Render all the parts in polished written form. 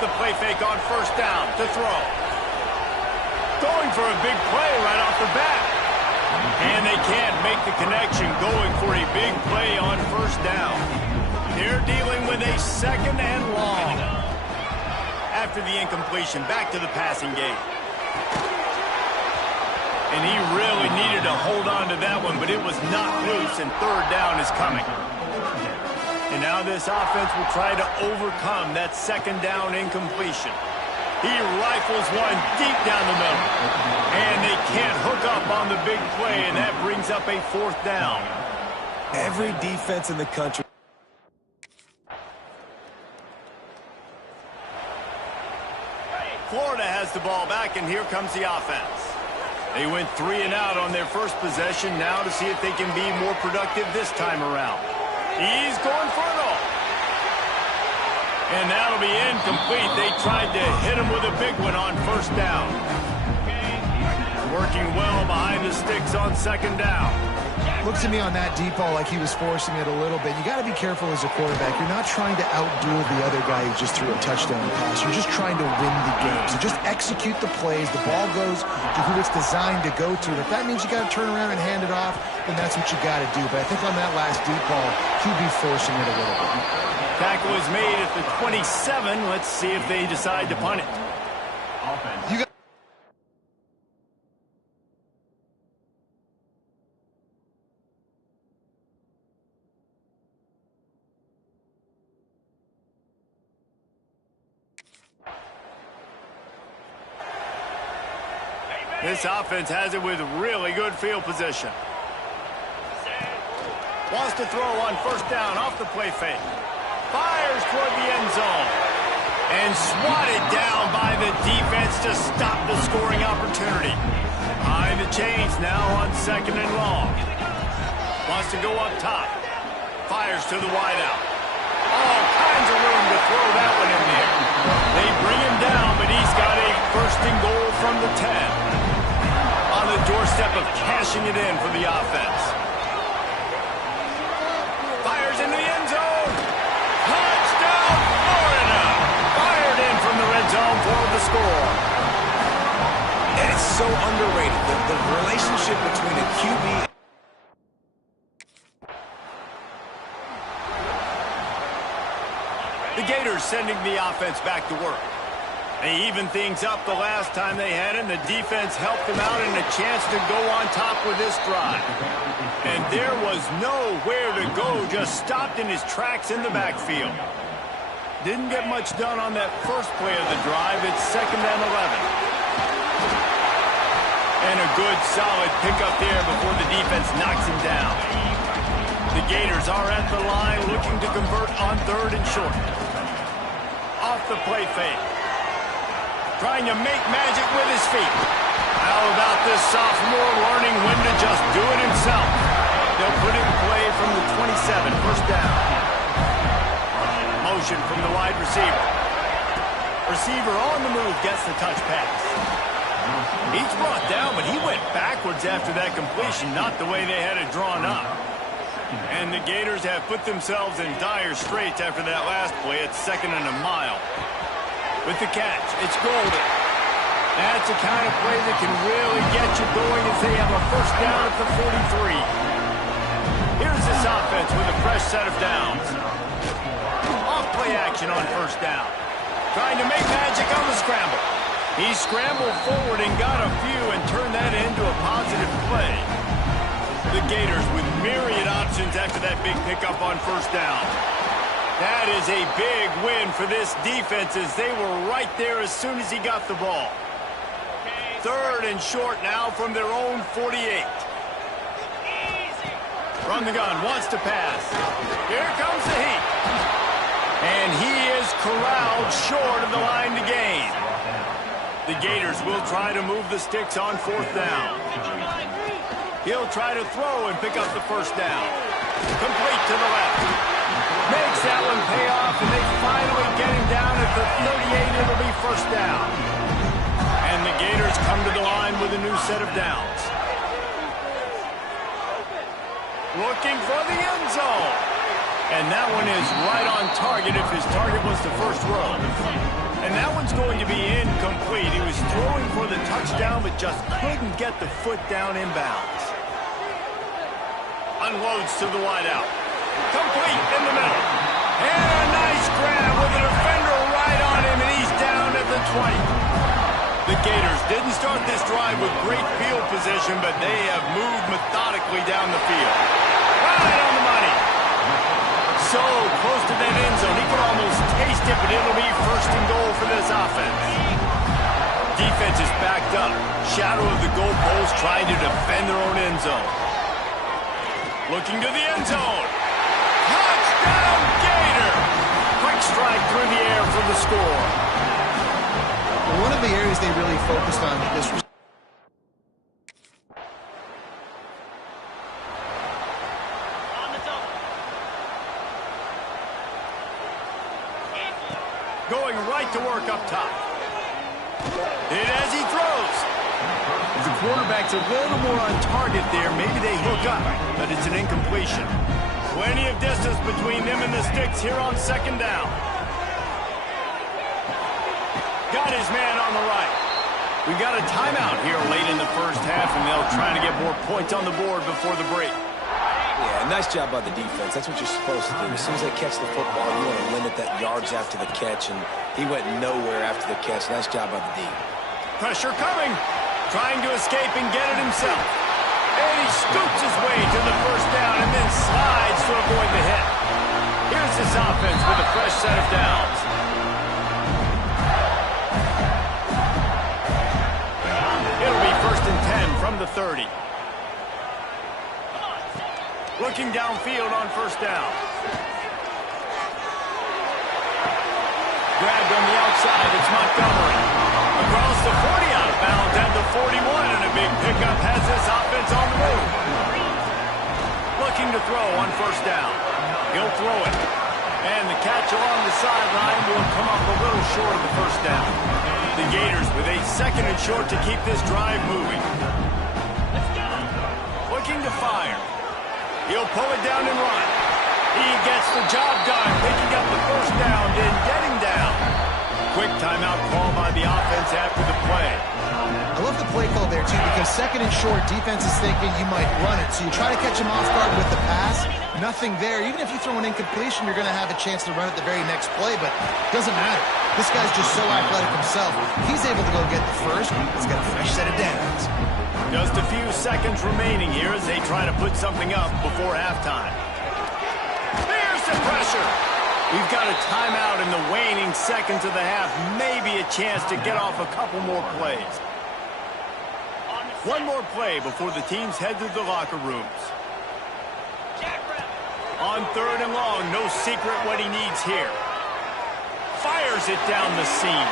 The play fake on first down to throw. Going for a big play right off the bat. And they can't make the connection going for a big play on first down. They're dealing with a second and long. After the incompletion, back to the passing game. And he really needed to hold on to that one, but it was knocked loose, and third down is coming. And now this offense will try to overcome that second down incompletion. He rifles one deep down the middle. And they can't hook up on the big play, and that brings up a fourth down. Every defense in the country. Florida has the ball back, and here comes the offense. They went 3 and out on their first possession, now to see if they can be more productive this time around. He's going for it all. And that'll be incomplete. They tried to hit him with a big one on first down. Working well behind the sticks on second down. Looks to me on that deep ball like he was forcing it a little bit. You got to be careful as a quarterback. You're not trying to outduel the other guy who just threw a touchdown pass. You're just trying to win the game. So just execute the plays. The ball goes to who it's designed to go to. If that means you got to turn around and hand it off, then that's what you got to do. But I think on that last deep ball, QB forcing it a little bit. Tackle is made at the 27. Let's see if they decide to punt it. You got This offense has it with really good field position. Wants to throw on first down off the play fake. Fires toward the end zone. And swatted down by the defense to stop the scoring opportunity. Behind the chains now on 2nd and long. Wants to go up top. Fires to the wideout. All kinds of room to throw that one in there. They bring him down, but he's got a 1st and goal from the 10. On the doorstep of cashing it in for the offense. Fires into the end zone. Touchdown, Florida! Fired in from the red zone for the score. And it's so underrated. The relationship between a QB... The Gators sending the offense back to work. They evened things up the last time they had him. The defense helped them out and a chance to go on top with this drive. And there was nowhere to go, just stopped in his tracks in the backfield. Didn't get much done on that first play of the drive. It's 2nd and 11. And a good, solid pickup there before the defense knocks him down. The Gators are at the line looking to convert on 3rd and short. Off the play fake. Trying to make magic with his feet. How about this sophomore learning when to just do it himself? They'll put it in play from the 27, 1st down. Motion from the wide receiver. Receiver on the move gets the touch pass. He's brought down, but he went backwards after that completion, not the way they had it drawn up. And the Gators have put themselves in dire straits after that last play. It's 2nd and a mile. With the catch, it's Golden. That's the kind of play that can really get you going as they have a 1st down at the 43. Here's this offense with a fresh set of downs. Off-play action on 1st down. Trying to make magic on the scramble. He scrambled forward and got a few and turned that into a positive play. The Gators with myriad options after that big pickup on 1st down. That is a big win for this defense as they were right there as soon as he got the ball. 3rd and short now from their own 48. Run the gun, wants to pass. Here comes the heat. And he is corralled short of the line to gain. The Gators will try to move the sticks on 4th down. He'll try to throw and pick up the 1st down. Complete to the left. Makes that one pay off, and they finally get him down at the 38. It'll be 1st down. And the Gators come to the line with a new set of downs. Looking for the end zone. And that one is right on target if his target was the 1st row. And that one's going to be incomplete. He was throwing for the touchdown, but just couldn't get the foot down inbounds. Unloads to the wideout. Complete in the middle. And a nice grab with a defender right on him, and he's down at the 20. The Gators didn't start this drive with great field position, but they have moved methodically down the field. Right on the money. So close to that end zone. He could almost taste it, but it'll be 1st and goal for this offense. Defense is backed up. Shadow of the goalpost trying to defend their own end zone. Looking to the end zone. Touchdown, Gator! Quick strike through the air for the score. One of the areas they really focused on this was going right to work up top. And as he throws, the quarterback's a little more on target there. Maybe they hook up, but it's an incompletion. Plenty of distance between them and the sticks here on 2nd down. Got his man on the right. We've got a timeout here late in the 1st half, and they'll try to get more points on the board before the break. Yeah, nice job by the defense. That's what you're supposed to do. As soon as they catch the football, you want to limit that yards after the catch, and he went nowhere after the catch. Nice job by the D. Pressure coming. Trying to escape and get it himself. And he scoops his way to the 1st down and then slides to avoid the hit. Here's this offense with a fresh set of downs. It'll be 1st Looking downfield on first down. Grabbed on the outside, it's Montgomery. Across the 40 out of bounds at the 41, and a big pickup has this offense on the move. Looking to throw on first down. He'll throw it. And the catch along the sideline will come up a little short of the first down. The Gators with a 2nd and short to keep this drive moving. Looking to fire. He'll pull it down and run. He gets the job done, picking up the first down, then getting down. Quick timeout call by the offense after the play. I love the play call there, too, because 2nd and short, defense is thinking you might run it. So you try to catch him off guard with the pass. Nothing there. Even if you throw an incompletion, you're going to have a chance to run it the very next play, but it doesn't matter. This guy's just so athletic himself. He's able to go get the first. He's got a fresh set of downs. Just a few seconds remaining here as they try to put something up before halftime. There's the pressure. We've got a timeout in the waning seconds of the half. Maybe a chance to get off a couple more plays. One more play before the teams head to the locker rooms. On 3rd and long, no secret what he needs here. Fires it down the seam.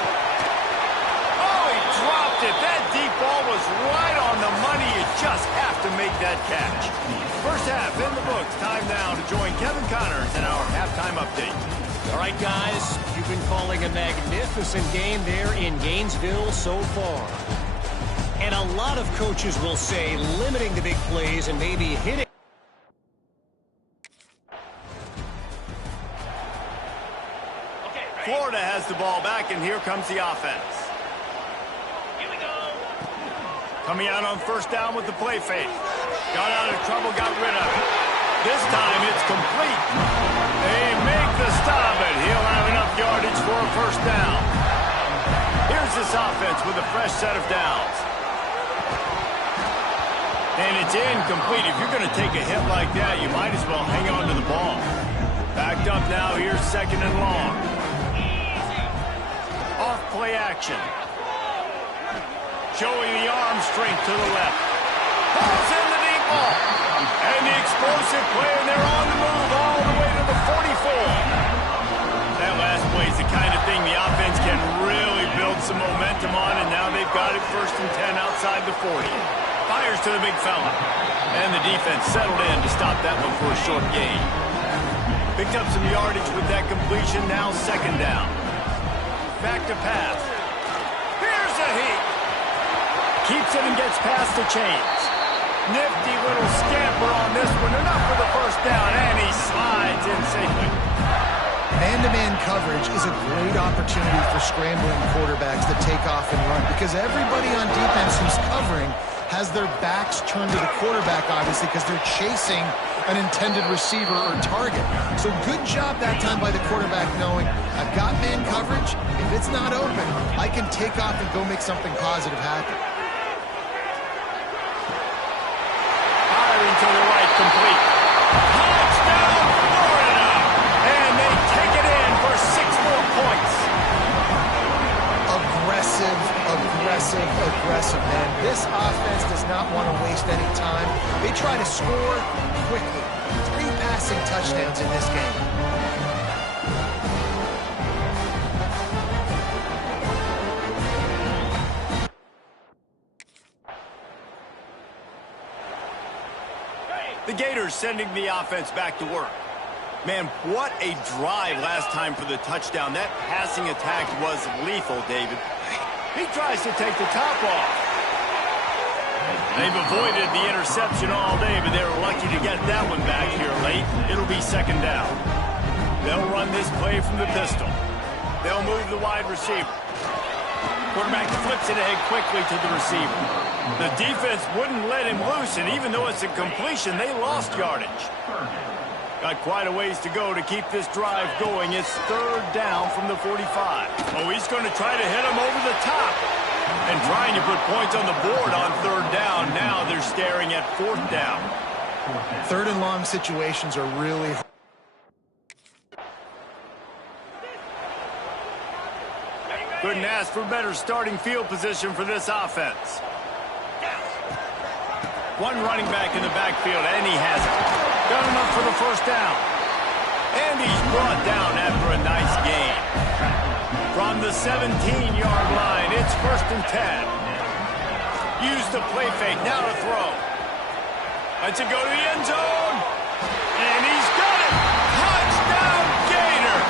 Oh, he dropped it. That deep ball was right on the money. You just have to make that catch. First half in the books. Time now to join Kevin Connors in our halftime update. All right, guys, you've been calling a magnificent game there in Gainesville so far. And a lot of coaches will say limiting the big plays and maybe hitting. Florida has the ball back, and here comes the offense. Here we go. Coming out on first down with the play fake. Got out of trouble, got rid of it. This time it's complete. They make the stop, and he'll have enough yardage for a first down. Here's this offense with a fresh set of downs. And it's incomplete. If you're going to take a hit like that, you might as well hang on to the ball. Backed up now, here's 2nd and long. Off play action. Showing the arm strength to the left. Pulls in the deep ball. And the explosive play, and they're on the move all the way to the 44. That last play is the kind of thing the offense can really build some momentum on, and now they've got it 1st and 10 outside the 40. Fires to the big fella. And the defense settled in to stop that one for a short gain. Picked up some yardage with that completion, now 2nd down. Back to pass. Here's a heat. Keeps it and gets past the chains. Nifty little scamper on this one. Enough for the first down, and he slides in safely. Man-to-man coverage is a great opportunity for scrambling quarterbacks to take off and run, because everybody on defense who's covering has their backs turned to the quarterback, obviously, because they're chasing an intended receiver or target. So good job that time by the quarterback knowing, I've got man coverage. If it's not open, I can take off and go make something positive happen. Firing to the right, complete. Touchdown, Florida! And they take it in for 6 more points. Aggressive, man. This offense does not want to waste any time. They try to score quickly. 3 passing touchdowns in this game. The Gators sending the offense back to work. Man, what a drive last time for the touchdown. That passing attack was lethal, David. He tries to take the top off. They've avoided the interception all day, but they were lucky to get that one back here late. It'll be 2nd down. They'll run this play from the pistol. They'll move the wide receiver. Quarterback flips it ahead quickly to the receiver. The defense wouldn't let him loose, and even though it's a completion, they lost yardage. Got quite a ways to go to keep this drive going. It's 3rd down from the 45. Oh, he's going to try to hit him over the top. And trying to put points on the board on 3rd down. Now they're staring at 4th down. 3rd and long situations are really hard. Couldn't ask for better starting field position for this offense. One running back in the backfield, and he has it. Got enough for the first down. And he's brought down after a nice gain. From the 17-yard line, it's 1st and 10. Use the play fake, now to throw. Lets it go to the end zone. And he's got it. Touchdown, Gator.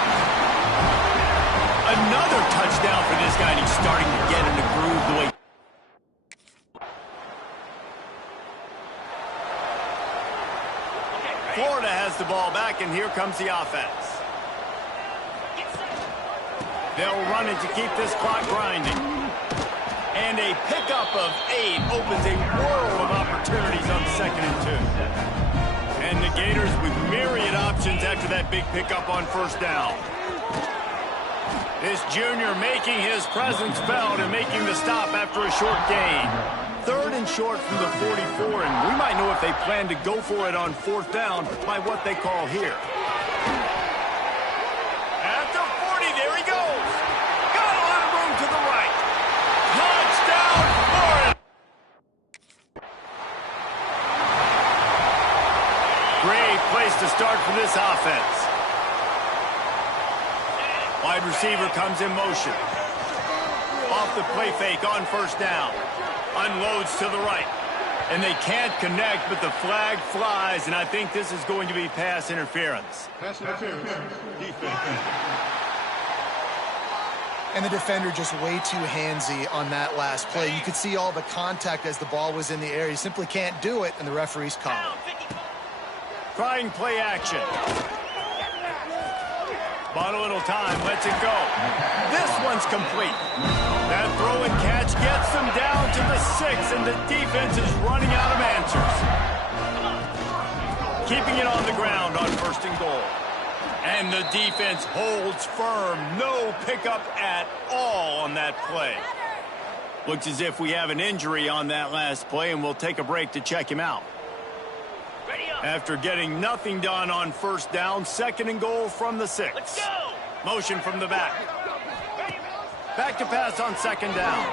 Another touchdown for this guy, and he's starting to get in the groove the way. Florida has the ball back, and here comes the offense. They'll run it to keep this clock grinding. And a pickup of 8 opens a world of opportunities on 2nd and 2. And the Gators with myriad options after that big pickup on 1st down. This junior making his presence felt and making the stop after a short gain. 3rd and short from the 44, and we might know if they plan to go for it on 4th down by what they call here. At the 40, there he goes. Got a lot of room to the right. Touchdown, Florida. Great place to start for this offense. Wide receiver comes in motion. Off the play fake on 1st down. Unloads to the right. And they can't connect, but the flag flies, and I think this is going to be pass interference. Pass interference. Defense. And the defender just way too handsy on that last play. You could see all the contact as the ball was in the air. He simply can't do it, and the referee's calling. Trying play action. Bought a little time, lets it go. This one's complete. That throw and catch gets them down to the 6, and the defense is running out of answers. Keeping it on the ground on 1st and goal. And the defense holds firm. No pickup at all on that play. Looks as if we have an injury on that last play, and we'll take a break to check him out. After getting nothing done on 1st down, 2nd and goal from the 6. Let's go. Motion from the back. Back to pass on 2nd down.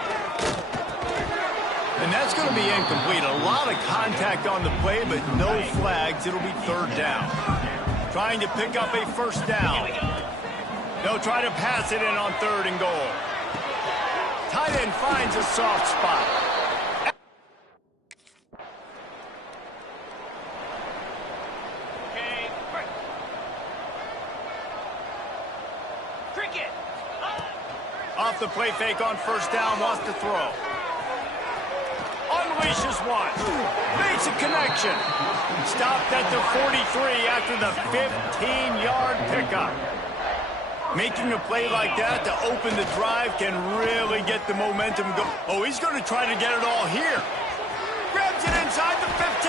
And that's going to be incomplete. A lot of contact on the play, but no flags. It'll be 3rd down. Trying to pick up a 1st down. They'll try to pass it in on 3rd and goal. Tight end finds a soft spot. Off the play fake on 1st down, wants to throw. Unleashes one. Makes a connection. Stopped at the 43 after the 15-yard pickup. Making a play like that to open the drive can really get the momentum going. Oh, he's going to try to get it all here. Grabs it inside the 15.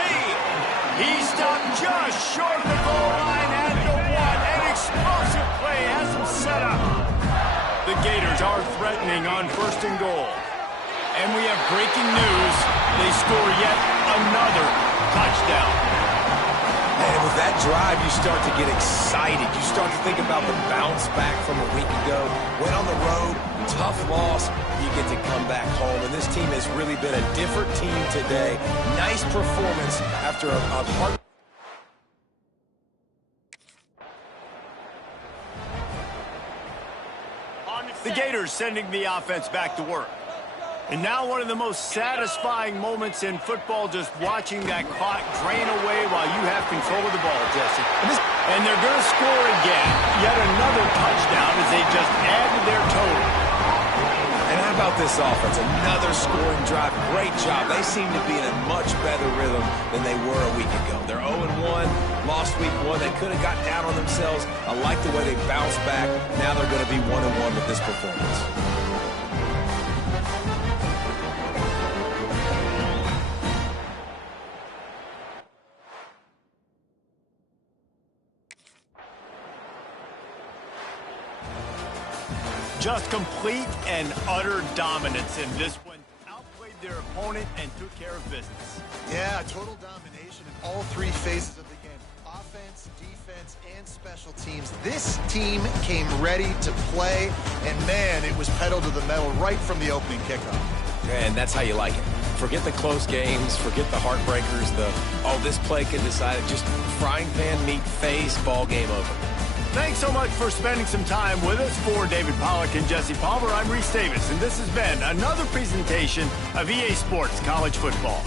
He stopped just short of the goal line at the 1. An explosive play has him set up. The Gators are threatening on 1st and goal. And we have breaking news. They score yet another touchdown. And with that drive, you start to get excited. You start to think about the bounce back from a week ago. Went on the road, tough loss. You get to come back home. And this team has really been a different team today. Nice performance after a hard. The Gators sending the offense back to work. And now one of the most satisfying moments in football, just watching that clock drain away while you have control of the ball, Jesse. And they're going to score again. Yet another touchdown as they just add to their total. And how about this offense? Another scoring drive. Great job. They seem to be in a much better rhythm than they were a week ago. They're 0-1, lost week 1. They could have got down on themselves. I like the way they bounced back. Now they're going to be 1-1 with this performance. Just complete and utter dominance in this one. Outplayed their opponent and took care of business. Yeah, total domination in all 3 phases of the game. Offense, defense, and special teams. This team came ready to play, and man, it was pedal to the metal right from the opening kickoff. And that's how you like it. Forget the close games, forget the heartbreakers, this play could decide it. Just frying pan meet face, ball game over. Thanks so much for spending some time with us. For David Pollack and Jesse Palmer, I'm Reese Davis, and this has been another presentation of EA Sports College Football.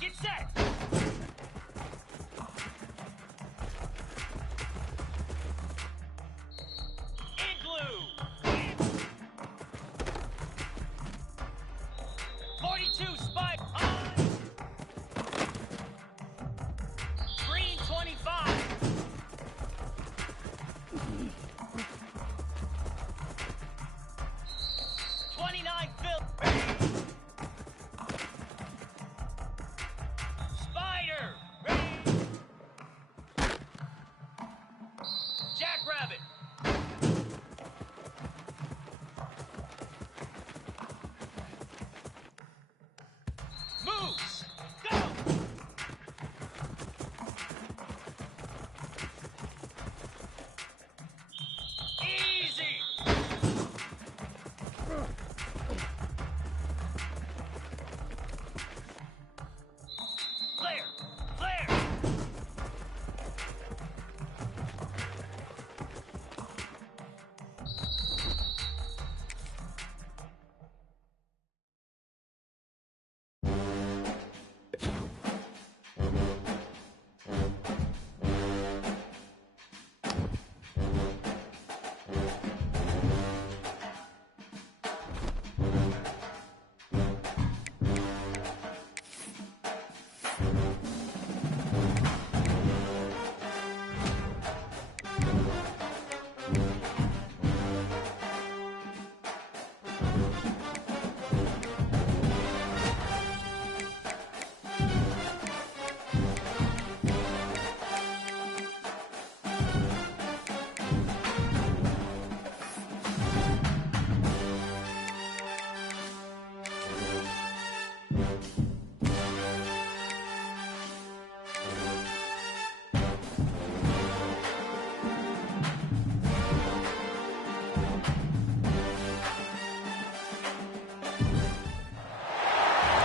Get set! In blue! 42, spike on! Green 25! 29, Phil! Jackrabbit! Moose! Go! Easy! Clear! Clear!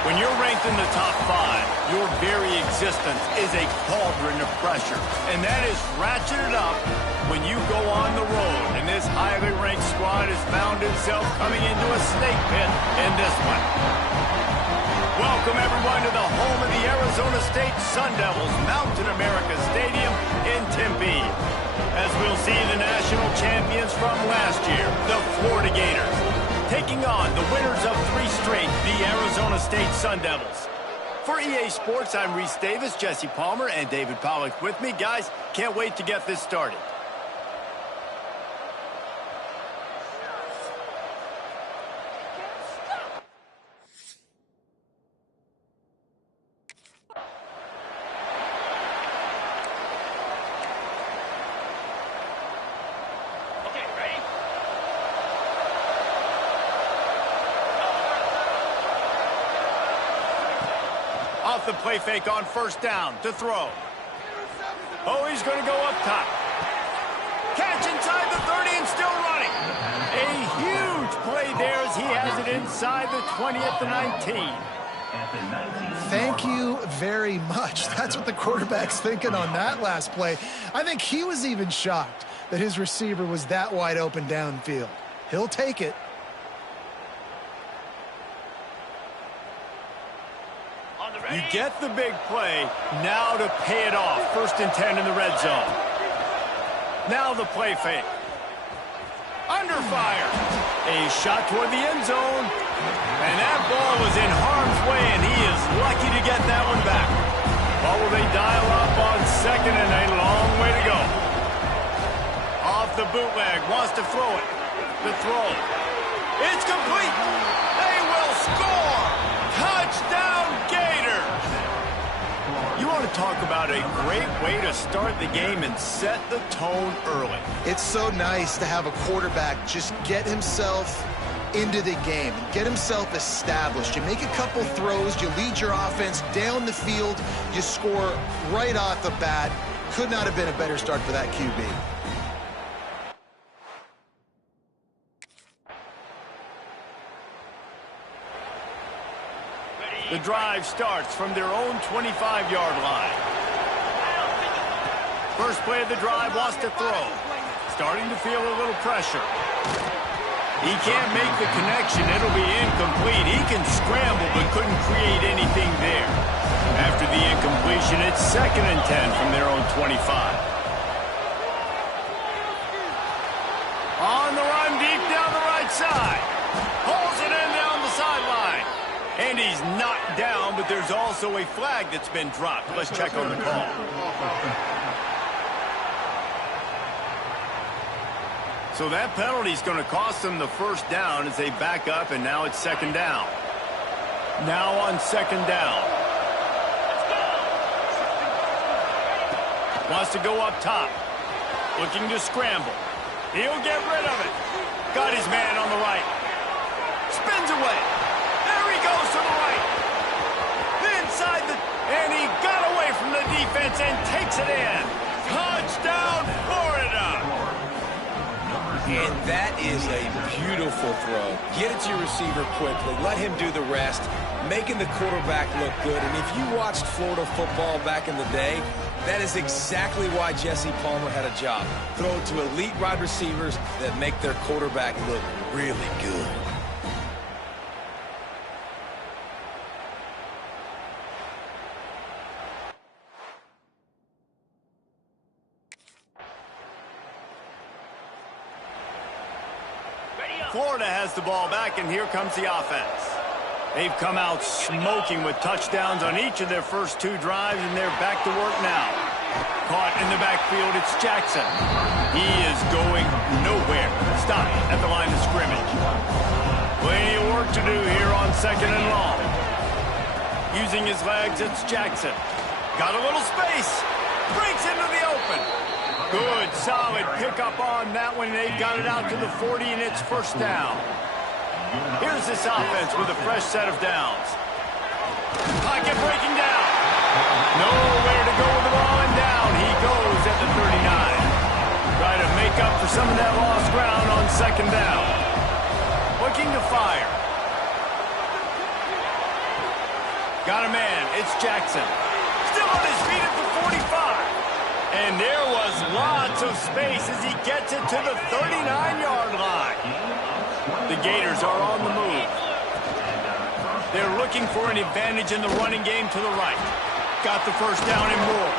When you're ranked in the top 5, Your very existence is a cauldron of pressure, and that is ratcheted up when you go on the road. And this highly ranked squad has found itself coming into a snake pit in this one. Welcome, everyone, to the home of the Arizona State Sun Devils, Mountain America Stadium in Tempe, as we'll see the national champions from last year, the Florida Gators, taking on the winners of 3 straight, the Arizona State Sun Devils. For EA Sports, I'm Reese Davis, Jesse Palmer, and David Pollack with me. Guys, can't wait to get this started. Off the play fake on first down to throw. Oh, he's going to go up top. Catch inside the 30 and still running. A huge play there as he has it inside the 20 at the 19. Thank you very much. That's what the quarterback's thinking on that last play. I think he was even shocked that his receiver was that wide open downfield. He'll take it. You get the big play, now to pay it off. 1st and 10 in the red zone. Now the play fake. Under fire. A shot toward the end zone. And that ball was in harm's way, and he is lucky to get that one back. Or will they dial up on 2nd and a long way to go? Off the bootleg, wants to throw it. The throw. It's complete. They will score. Touchdown, Gators! You want to talk about a great way to start the game and set the tone early. It's so nice to have a quarterback just get himself into the game and get himself established. You make a couple throws, you lead your offense down the field, you score right off the bat. Could not have been a better start for that QB. The drive starts from their own 25-yard line. First play of the drive, wants to throw. Starting to feel a little pressure. He can't make the connection. It'll be incomplete. He can scramble but couldn't create anything there. After the incompletion, it's 2nd and 10 from their own 25. On the run, deep down the right side. Pulls it in down the sideline. And he's knocked down, but there's also a flag that's been dropped. Let's check on the call. So that penalty is going to cost them the first down as they back up, and now it's 2nd down. Now on 2nd down. Wants to go up top. Looking to scramble. He'll get rid of it. Got his man on the right. Spins away. There he goes to the right. Inside the... And he got away from the defense and takes it in. Touchdown, Florida. And that is a beautiful throw. Get it to your receiver quickly. Let him do the rest, making the quarterback look good. And if you watched Florida football back in the day, that is exactly why Jesse Palmer had a job. Throw it to elite wide receivers that make their quarterback look really good. Florida has the ball back, and here comes the offense. They've come out smoking with touchdowns on each of their first 2 drives, and they're back to work now. Caught in the backfield, it's Jackson. He is going nowhere. Stop at the line of scrimmage. Plenty of work to do here on 2nd and long. Using his legs, it's Jackson. Got a little space. Breaks into the open. Good, solid pickup on that one. They've got it out to the 40, and it's 1st down. Here's this offense with a fresh set of downs. Pocket breaking down. Nowhere to go with the ball, and down he goes at the 39. Try to make up for some of that lost ground on 2nd down. Looking to fire. Got a man. It's Jackson. Still on his feet at the 45. And there was lots of space as he gets it to the 39-yard line. The Gators are on the move. They're looking for an advantage in the running game to the right. Got the first down and more.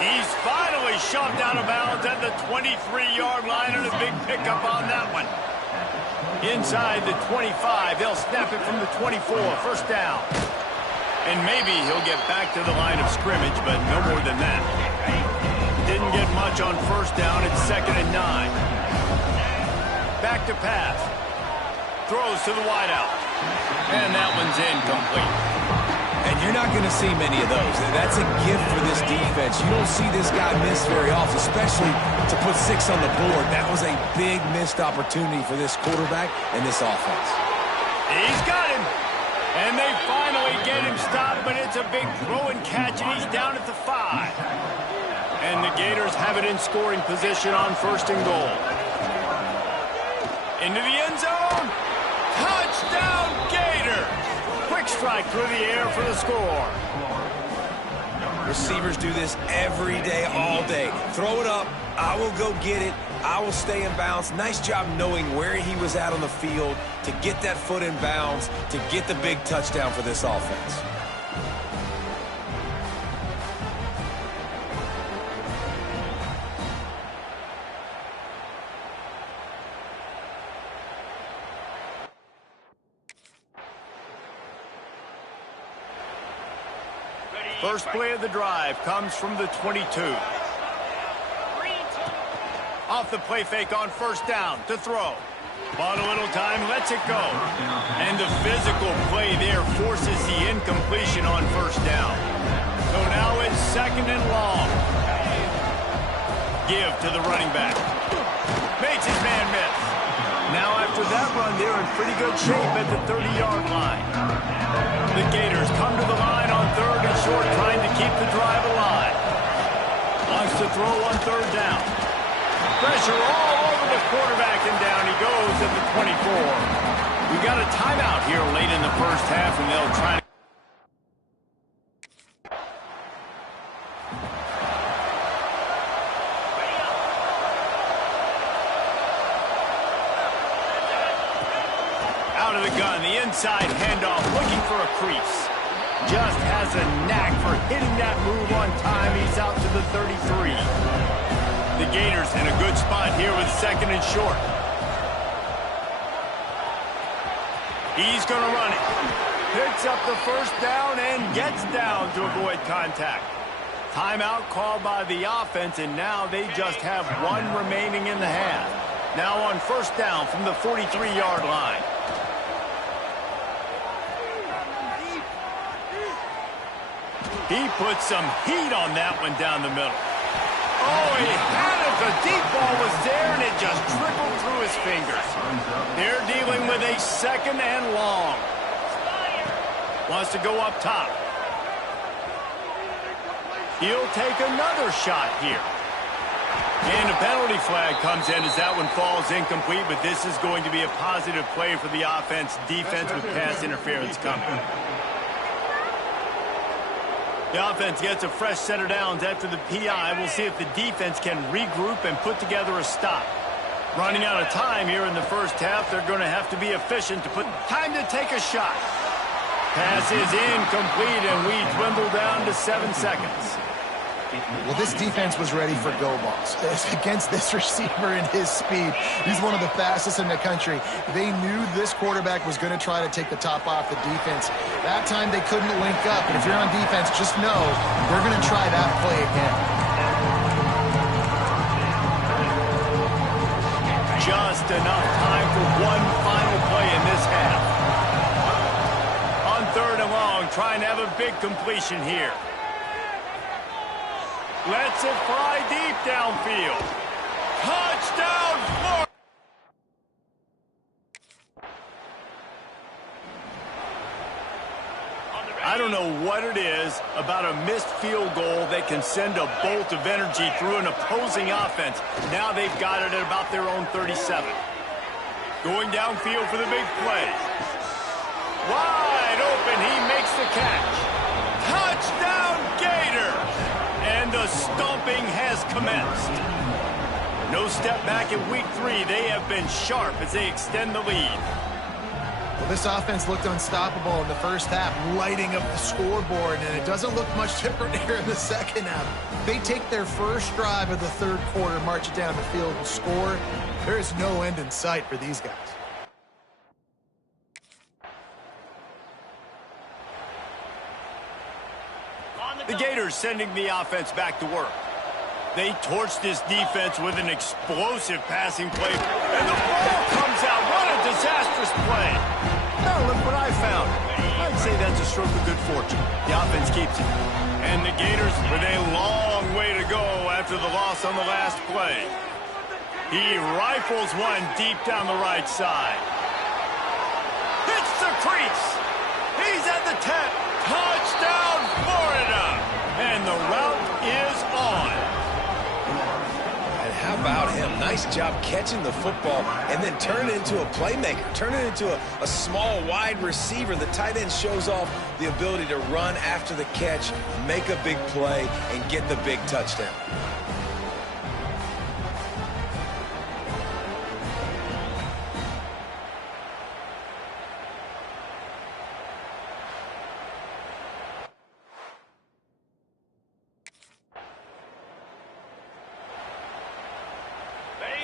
He's finally shoved out of bounds at the 23-yard line, and a big pickup on that one. Inside the 25, they'll snap it from the 24, first down. And maybe he'll get back to the line of scrimmage, but no more than that. Didn't get much on first down. It's 2nd and 9. Back to pass. Throws to the wideout. And that one's incomplete. And you're not going to see many of those. That's a gift for this defense. You don't see this guy miss very often, especially to put 6 on the board. That was a big missed opportunity for this quarterback and this offense. He's got him. And they finally get him stopped, but it's a big throw and catch, and he's down at the 5. And the Gators have it in scoring position on 1st and goal. Into the end zone. Touchdown, Gators! Quick strike through the air for the score. Receivers do this every day, all day. Throw it up. I will go get it. I will stay in bounds. Nice job knowing where he was at on the field to get that foot in bounds, to get the big touchdown for this offense. First play of the drive comes from the 22. Off the play fake on first down to throw. Bought a little time, lets it go. And the physical play there forces the incompletion on first down. So now it's 2nd and long. Give to the running back. Makes his man miss. Now after that run, they're in pretty good shape at the 30-yard line. The Gators come to the line on 3rd and short, trying to keep the drive alive. Wants to throw on 3rd down. Pressure all over the quarterback, and down he goes at the 24. We got a timeout here late in the first half, and they'll try to... Out of the gun, the inside handoff, looking for a crease. Just has a knack for hitting that move on time. He's out to the 33. The Gators in a good spot here with 2nd and short. He's going to run it. Picks up the first down and gets down to avoid contact. Timeout called by the offense, and now they just have 1 remaining in the half. Now on first down from the 43-yard line. He put some heat on that one down the middle. Oh, he had it. The deep ball was there, and it just trickled through his fingers. They're dealing with a 2nd and long. Wants to go up top. He'll take another shot here. And a penalty flag comes in as that one falls incomplete, but this is going to be a positive play for the offense. Defense with pass interference coming. The offense gets a fresh set of downs after the PI. We'll see if the defense can regroup and put together a stop. Running out of time here in the first half. They're going to have to be efficient to put time to take a shot. Pass is incomplete, and we dwindle down to 7 seconds. Well, this defense was ready for go balls. Against this receiver and his speed, he's one of the fastest in the country. They knew this quarterback was going to try to take the top off the defense. That time they couldn't link up, and if you're on defense, just know they're going to try that play again. Just enough time for one final play in this half. On 3rd and long, trying to have a big completion here. Lets it fly deep downfield. Touchdown, Florida! I don't know what it is about a missed field goal that can send a bolt of energy through an opposing offense. Now they've got it at about their own 37. Going downfield for the big play. Wide open, he makes the catch. Touchdown, Gator! And the stomping has commenced. No step back in week 3. They have been sharp as they extend the lead. Well, this offense looked unstoppable in the first half, lighting up the scoreboard, and it doesn't look much different here in the second half. They take their first drive of the third quarter, march it down the field, and score. There is no end in sight for these guys. The Gators sending the offense back to work. They torched this defense with an explosive passing play, and the ball comes out. What a disastrous play. Now look what I found. I'd say that's a stroke of good fortune. The offense keeps it. And the Gators with a long way to go after the loss on the last play. He rifles one deep down the right side. Hits the crease. He's at the 10. Touchdown, Florida. And the route is on. And how about him? Nice job catching the football and then turn it into a playmaker. Turn it into a small, wide receiver. The tight end shows off the ability to run after the catch, make a big play, and get the big touchdown.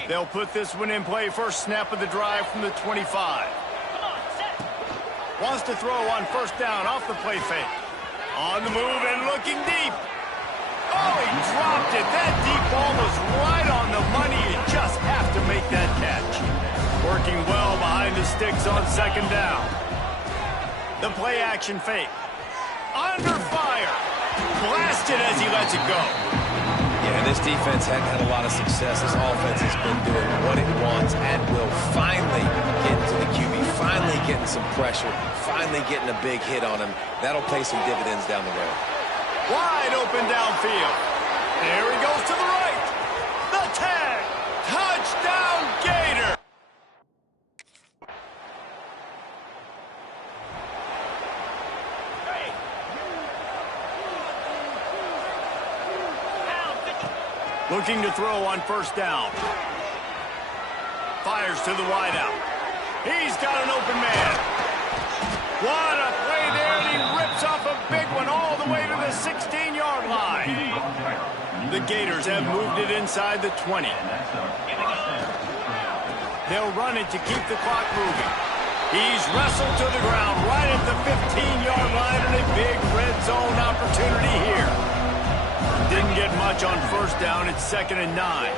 They'll put this one in play. First snap of the drive from the 25. Wants to throw on first down off the play fake. On the move and looking deep. Oh, he dropped it. That deep ball was right on the money. You just have to make that catch. Working well behind the sticks on second down. The play action fake. Under fire. Blasted as he lets it go. Yeah, this defense hadn't had a lot of success. This offense has been doing what it wants and will finally get to the QB, finally getting some pressure, finally getting a big hit on him. That'll pay some dividends down the road. Wide open downfield. There he goes to the right. The tag. Touchdown, Gator. Looking to throw on first down. Fires to the wideout. He's got an open man. What a play there, and he rips off a big one all the way to the 16-yard line. The Gators have moved it inside the 20. They'll run it to keep the clock moving. He's wrestled to the ground right at the 15-yard line, and a big red zone opportunity here. Didn't get much on first down. It's 2nd and 9.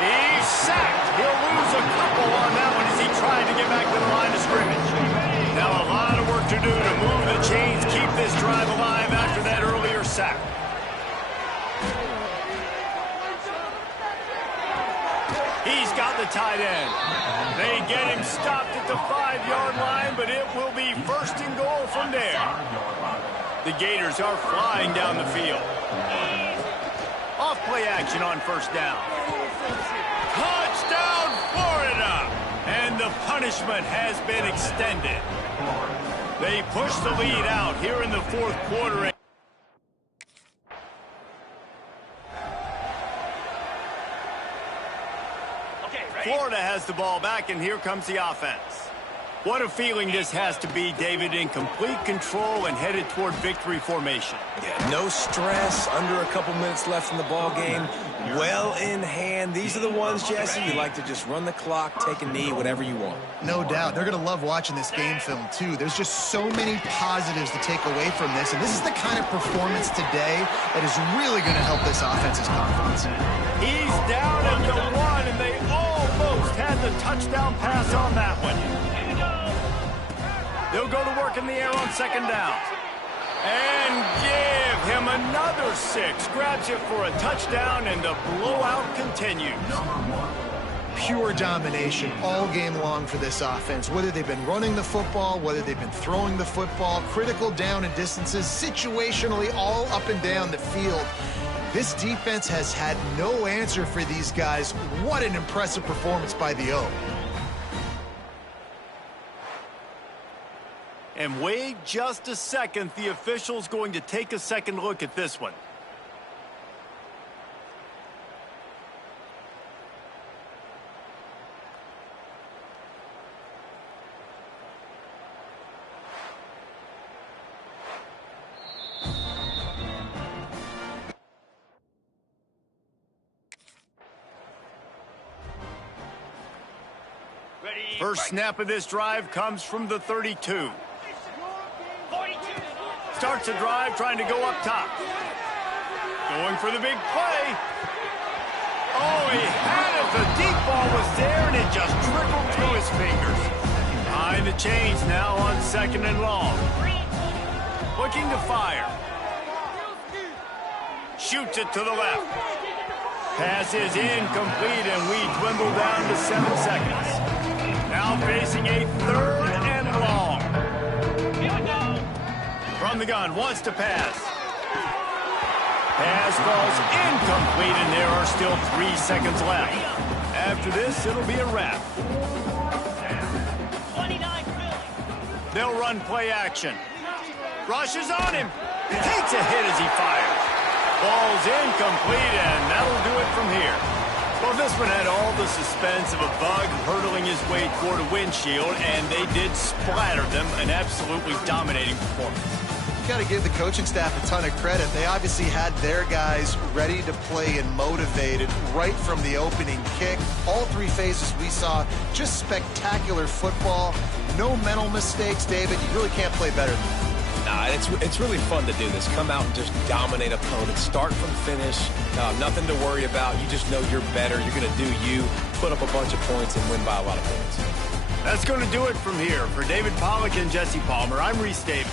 He's sacked. He'll lose a couple on that one as he tried to get back to the line of scrimmage. Now a lot of work to do to move the chains, keep this drive alive after that earlier sack. He's got the tight end. They get him stopped at the 5-yard line, but it will be 1st and goal from there. The Gators are flying down the field. Off play action on first down. Touchdown, Florida! And the punishment has been extended. They push the lead out here in the 4th quarter. Florida has the ball back, and here comes the offense. What a feeling this has to be, David, in complete control and headed toward victory formation. Yeah, no stress, under a couple minutes left in the ball game, well in hand. These are the ones, Jesse, you like to just run the clock, take a knee, whatever you want. No doubt. They're going to love watching this game film, too. There's just so many positives to take away from this, and this is the kind of performance today that is really going to help this offense's confidence. He's down at the 1, and they almost had the touchdown pass on that one. They'll go to work in the air on 2nd down. And give him another 6. Grabs it for a touchdown, and the blowout continues. Pure domination all game long for this offense. Whether they've been running the football, whether they've been throwing the football, critical down and distances, situationally all up and down the field. This defense has had no answer for these guys. What an impressive performance by the O. And wait just a second. The official's going to take a second look at this one. First snap of this drive comes from the 32. Starts the drive trying to go up top. Going for the big play. Oh, he had it. The deep ball was there, and it just trickled through his fingers. Behind the chains now on 2nd and long. Looking to fire. Shoots it to the left. Pass is incomplete, and we dwindle down to 7 seconds. Now facing a 3rd and long. From the gun, wants to pass. Pass falls incomplete, and there are still 3 seconds left. After this, it'll be a wrap. They'll run play action. Rushes on him. Takes a hit as he fires. Ball's incomplete, and that'll do it from here. Well, this one had all the suspense of a bug hurtling his way toward a windshield, and they did splatter them, an absolutely dominating performance. You got to give the coaching staff a ton of credit. They obviously had their guys ready to play and motivated right from the opening kick. All 3 phases we saw, just spectacular football. No mental mistakes, David. You really can't play better than that. Nah, it's really fun to do this. Come out and just dominate opponents. Start from finish. Nothing to worry about. You just know you're better. You're going to do you, put up a bunch of points, and win by a lot of points. That's going to do it from here. For David Pollack and Jesse Palmer, I'm Reese Davis.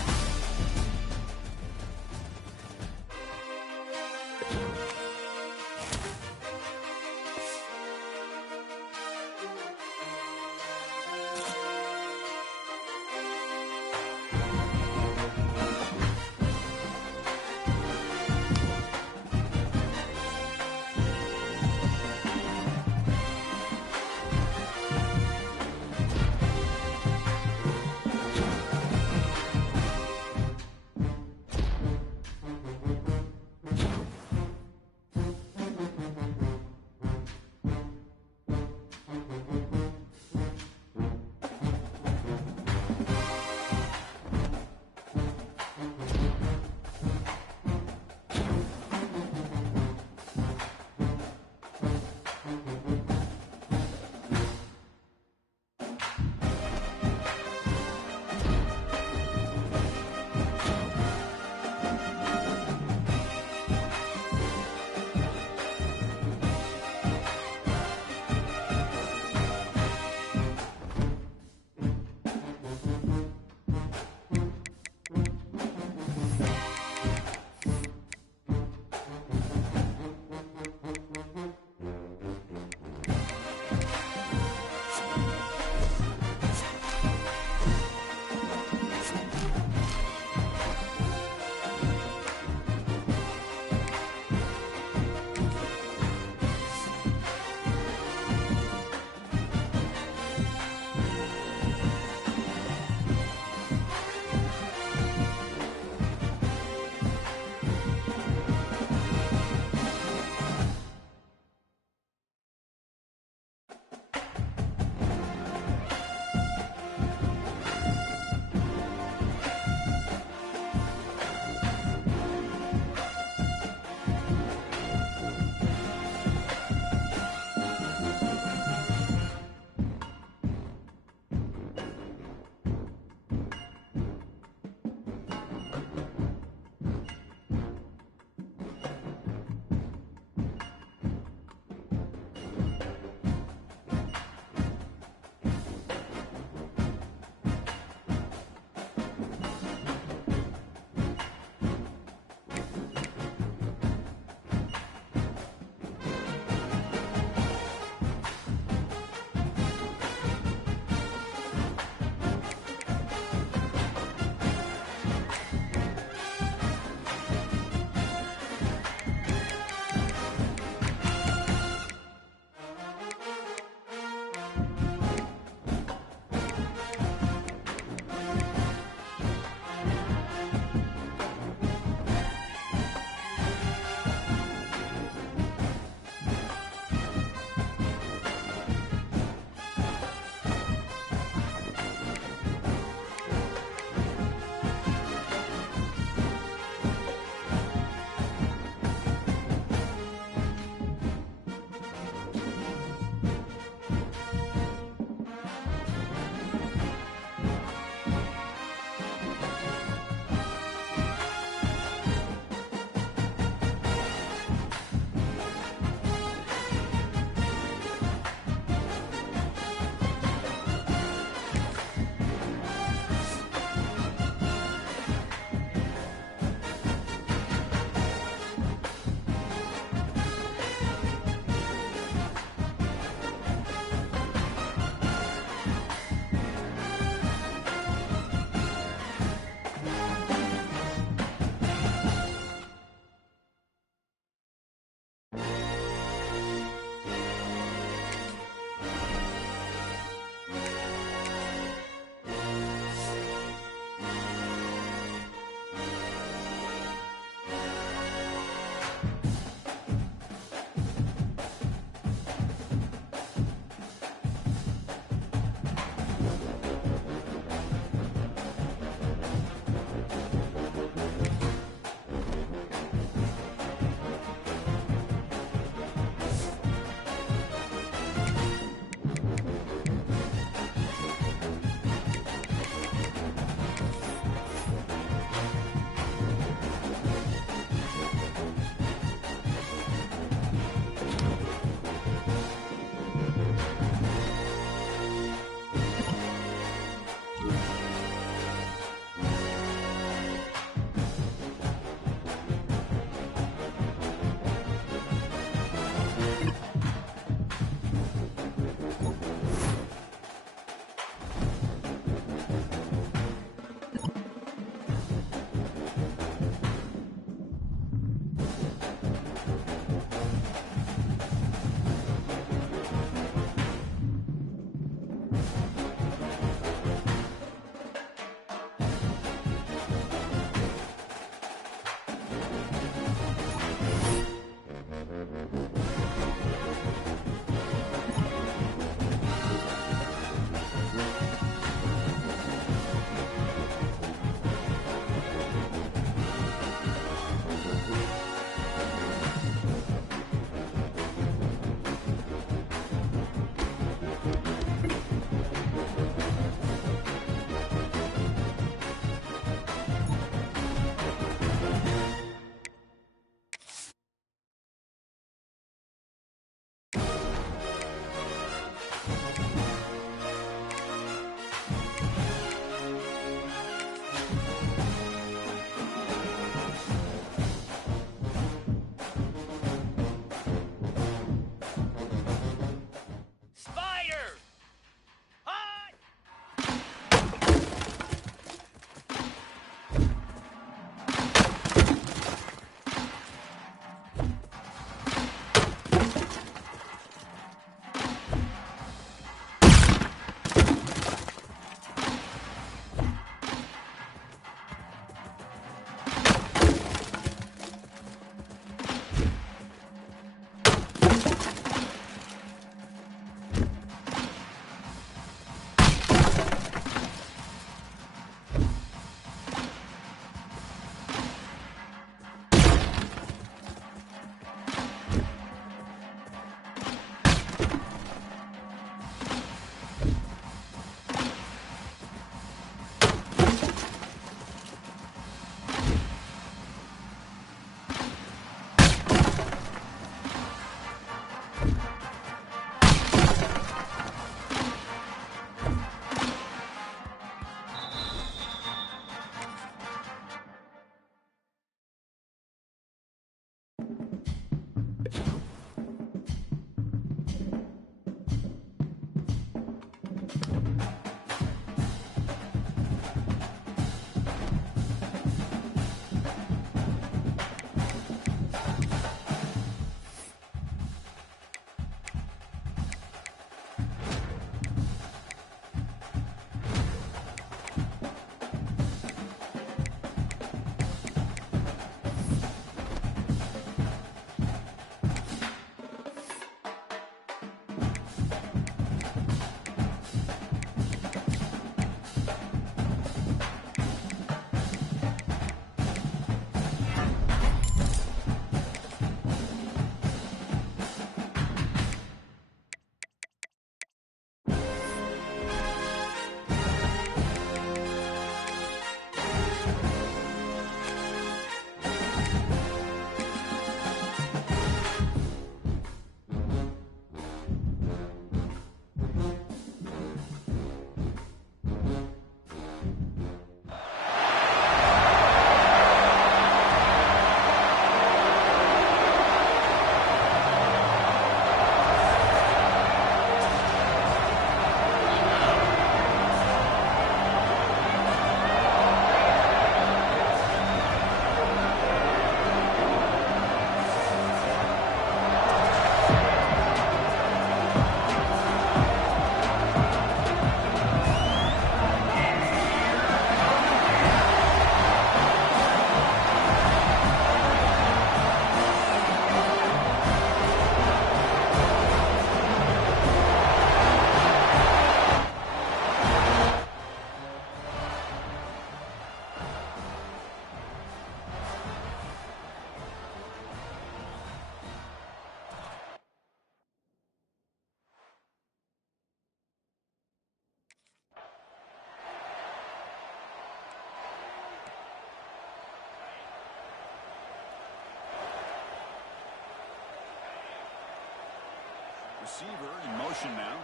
Receiver in motion now.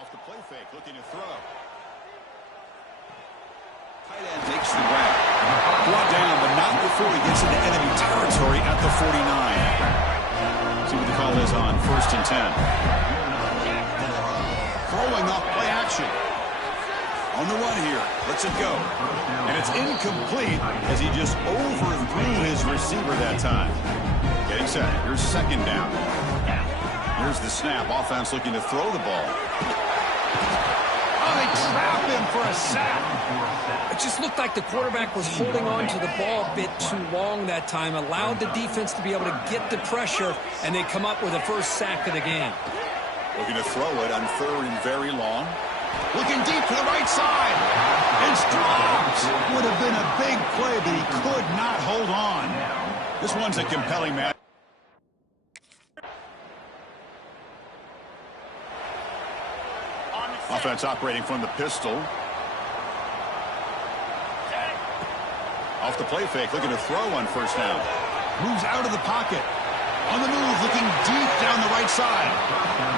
Off the play fake, looking to throw. Tight end makes the grab. Brought down, but not before he gets into enemy territory at the 49. See what the call is on 1st and 10. Throwing off play action. On the run here. Lets it go. And it's incomplete as he just overthrew his receiver that time. Getting set. Here's 2nd down. Here's the snap. Offense looking to throw the ball. Oh, they trap him for a sack. It just looked like the quarterback was holding on to the ball a bit too long that time, allowed the defense to be able to get the pressure, and they come up with the first sack of the game. Looking to throw it on 3rd and very long. Looking deep to the right side. It's dropped. Would have been a big play, but he could not hold on. This one's a compelling match. Offense operating from the pistol. Off the play fake, looking to throw on 1st down. Moves out of the pocket. On the move, looking deep down the right side.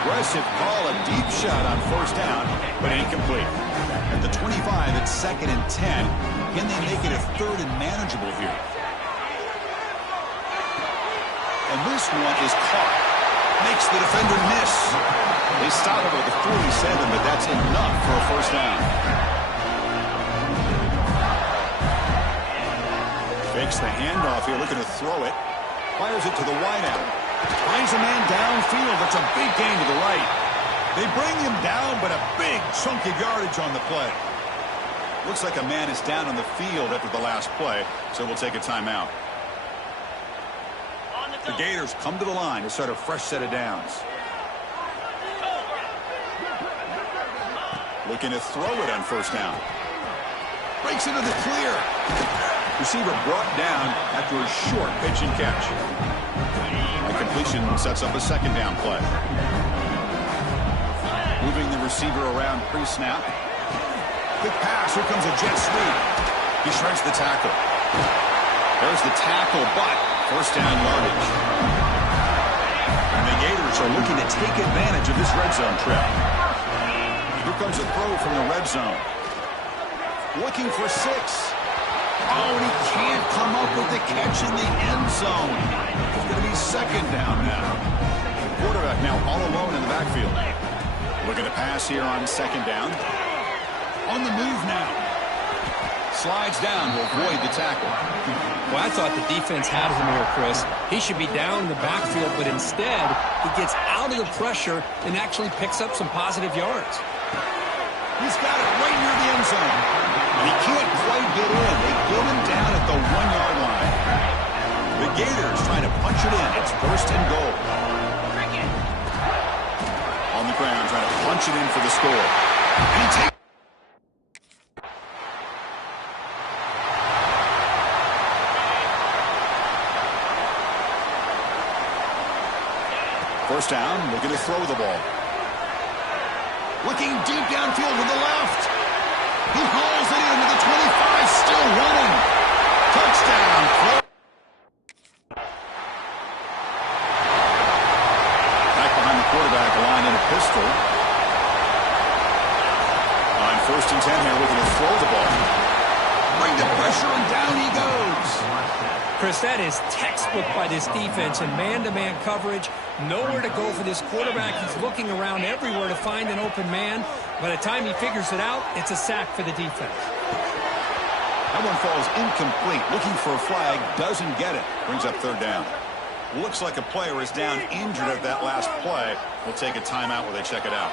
Aggressive call, a deep shot on 1st down, but incomplete. At the 25, it's 2nd and 10. Can they make it a 3rd and manageable here? And this one is caught. Makes the defender miss. They stop it at the 47, but that's enough for a 1st down. Fakes the handoff here, looking to throw it. Fires it to the wideout. Finds a man downfield. That's a big gain to the right. They bring him down, but a big chunk of yardage on the play. Looks like a man is down on the field after the last play, so we'll take a timeout. The Gators come to the line to start a fresh set of downs. Looking to throw it on 1st down. Breaks into the clear. Receiver brought down after a short pitch and catch. A completion sets up a 2nd down play. Moving the receiver around pre-snap. Quick pass. Here comes a jet sweep. He shreds the tackle. There's the tackle, but 1st down yardage. And the Gators are looking to take advantage of this red zone trip. Here comes a throw from the red zone. Looking for 6. Oh, and he can't come up with the catch in the end zone. It's going to be second down now. Quarterback now all alone in the backfield. Looking to pass here on second down. On the move now. Slides down to avoid the tackle. Well, I thought the defense had him here, Chris. He should be down in the backfield, but instead, he gets out of the pressure and actually picks up some positive yards. He's got it right near the end zone. And he can't quite get in. They get him down at the 1-yard line. The Gators trying to punch it in. It's first and goal. On the ground, trying to punch it in for the score. And he takes first down, looking to throw the ball. Looking deep downfield to the left. He hauls it in to the 25, still running. Touchdown. Back behind the quarterback, line in a pistol. On first and 10 here, looking to throw the ball. Bring the pressure, and down he goes. Chris, that is textbook by this defense in man-to-man coverage. Nowhere to go for this quarterback. He's looking around everywhere to find an open man. By the time he figures it out, it's a sack for the defense. That one falls incomplete. Looking for a flag, doesn't get it. Brings up third down. Looks like a player is down injured at that last play. We'll take a timeout while they check it out.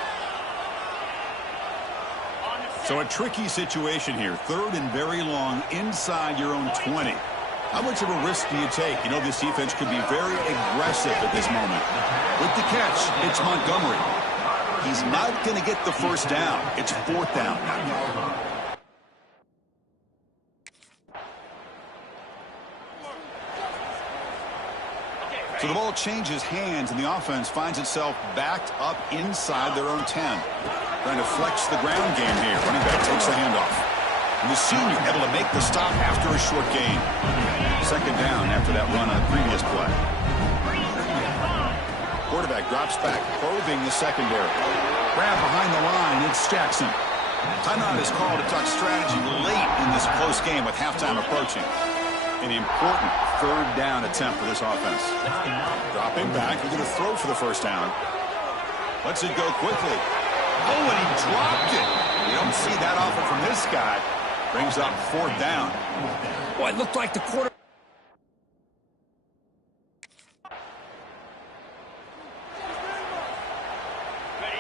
So a tricky situation here. Third and very long inside your own 20. How much of a risk do you take? You know, this defense could be very aggressive at this moment. With the catch, it's Montgomery. He's not going to get the first down. It's fourth down. So the ball changes hands, and the offense finds itself backed up inside their own 10. Trying to flex the ground game here. Running back takes the handoff. And the senior able to make the stop after a short gain. Second down after that run on the previous play. Quarterback drops back, probing the secondary. Grab behind the line, it's Jackson. Timeout is called to talk strategy late in this close game with halftime approaching. An important third down attempt for this offense. Dropping back, we're going to throw for the first down. Lets it go quickly. Oh, and he dropped it. You don't see that often from this guy. Brings up fourth down. Boy, it looked like the quarterback.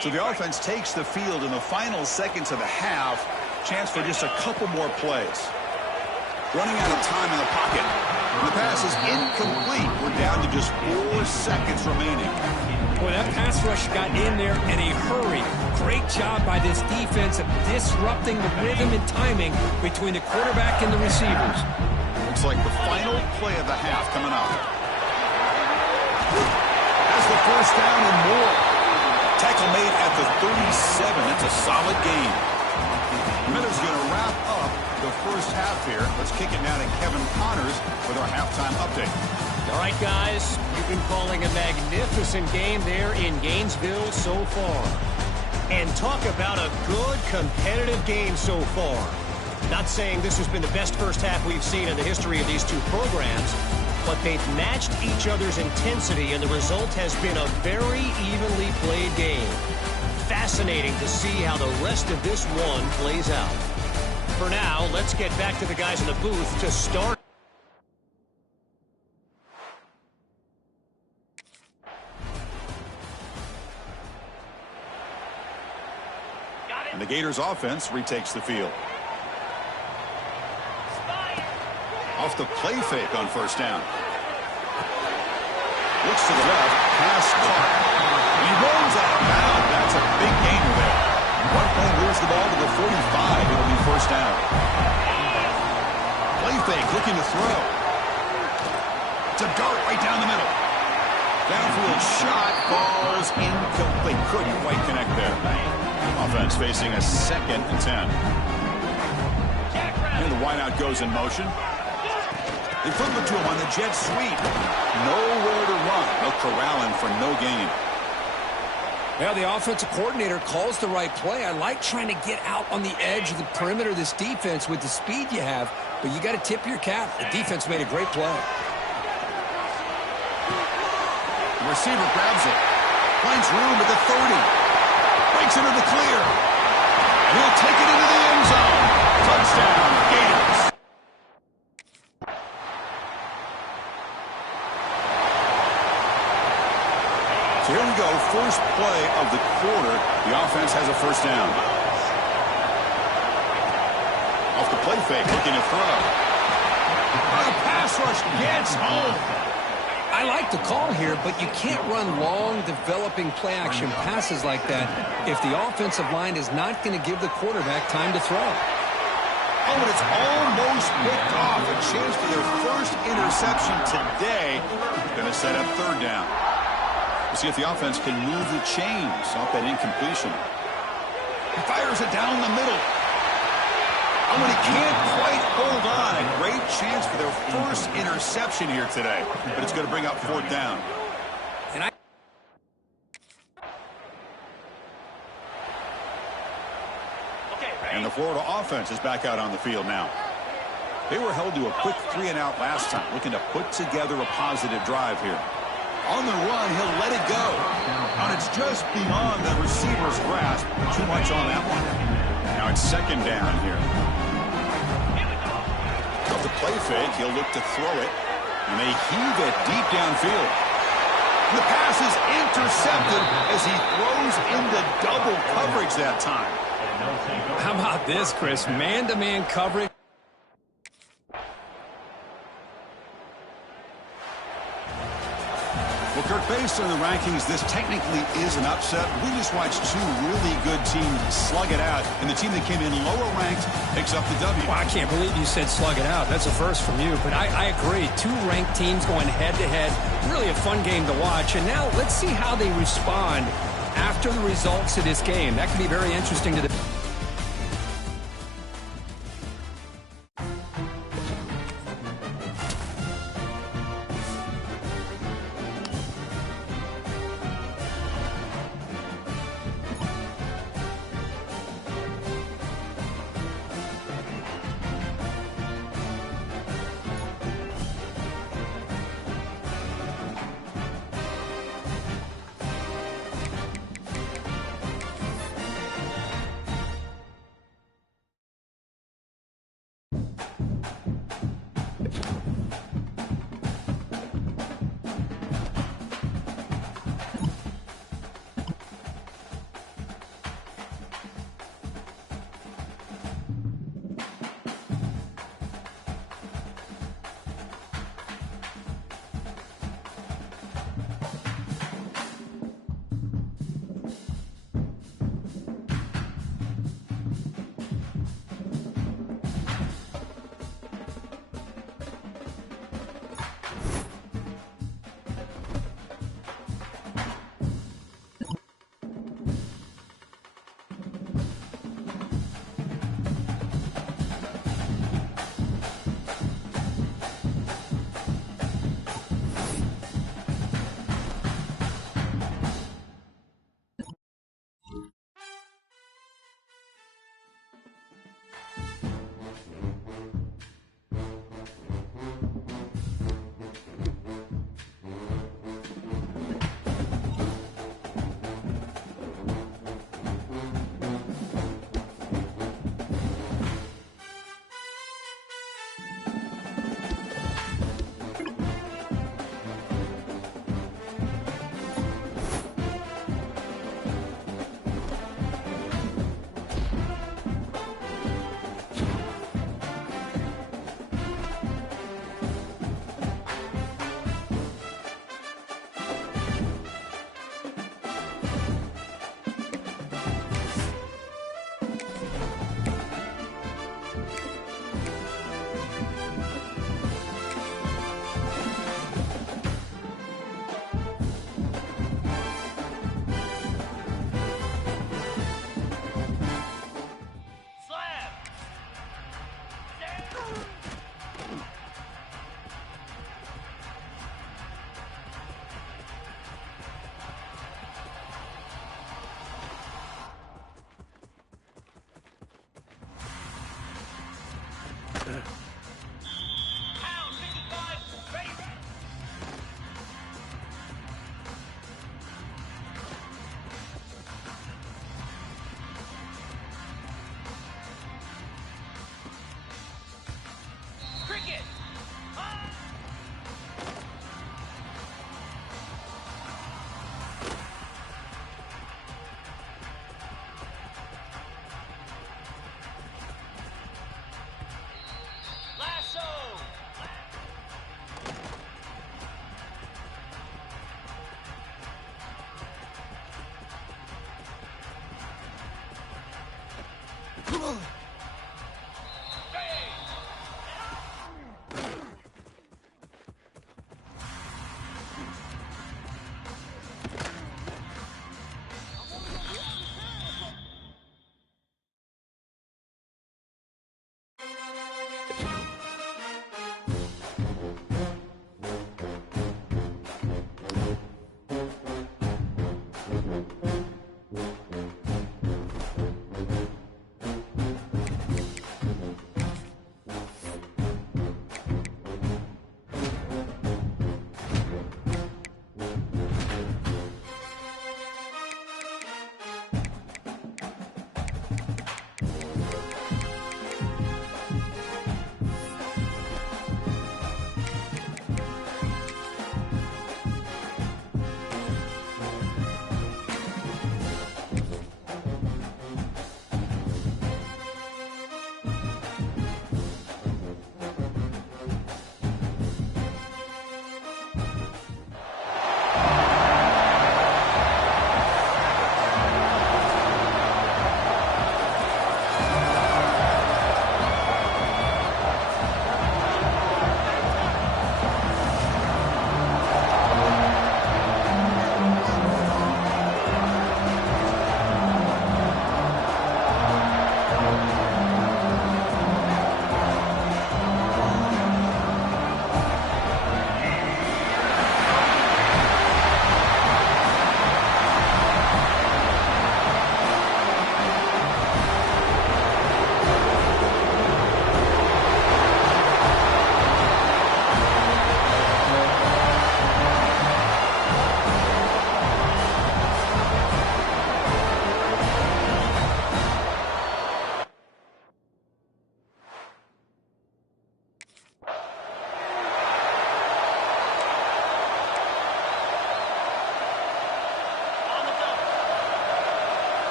So the offense takes the field in the final seconds of the half. Chance for just a couple more plays. Running out of time in the pocket. The pass is incomplete. We're down to just 4 seconds remaining. Boy, that pass rush got in there in a hurry. Great job by this defense of disrupting the rhythm and timing between the quarterback and the receivers. Looks like the final play of the half coming up. Has the first down and more. Tackle made at the 37. That's a solid gain. Miller's going to wrap up the first half here. Let's kick it now to Kevin Connors with our halftime update. All right, guys, you've been calling a magnificent game there in Gainesville so far. And talk about a good competitive game so far. Not saying this has been the best first half we've seen in the history of these two programs, but they've matched each other's intensity, and the result has been a very evenly played game. Fascinating to see how the rest of this one plays out. For now, let's get back to the guys in the booth to start. And the Gators offense retakes the field. Off the play fake on first down. Looks to the left, pass caught. He rolls out of bounds. That's a big gainer there. One play moves the ball to the 45. It'll be first down. Play fake, looking to throw. To Dart right down the middle. Downfield shot falls incomplete. Couldn't quite connect there. Offense facing a second and 10. And the wideout goes in motion. They flip it to him on the jet sweep. Nowhere to run. They'll corral him for no gain. Well, the offensive coordinator calls the right play. I like trying to get out on the edge of the perimeter of this defense with the speed you have. but you got to tip your cap. The defense made a great play. The receiver grabs it. Finds room at the 30. Breaks into the clear. And he'll take it into the end zone. Touchdown, Gators. So here we go. First play of the quarter. The offense has a first down. Off the play fake, looking to throw. Oh, the pass rush gets home. I like the call here, but you can't run long, developing play-action passes like that if the offensive line is not going to give the quarterback time to throw. Oh, and it's almost picked off. A chance for their first interception today. Going to set up third down. We'll see if the offense can move the chains off that incompletion. He fires it down the middle. Oh, and he can't quite hold on. A great chance for their first interception here today. But it's going to bring up fourth down. And the Florida offense is back out on the field now. They were held to a quick 3-and-out last time, looking to put together a positive drive here. On the run, he'll let it go. And it's just beyond the receiver's grasp. Too much on that one. Now it's second down here. Off the play fake, he'll look to throw it. And they heave it deep downfield. The pass is intercepted as he throws into double coverage that time. How about this, Chris? Man-to-man coverage. Well, Kirk, based on the rankings, this technically is an upset. We just watched two really good teams slug it out, and the team that came in lower ranked picks up the W. Well, I can't believe you said slug it out. That's a first from you, but I agree. Two ranked teams going head-to-head. Really a fun game to watch, and now let's see how they respond after the results of this game. That could be very interesting to the...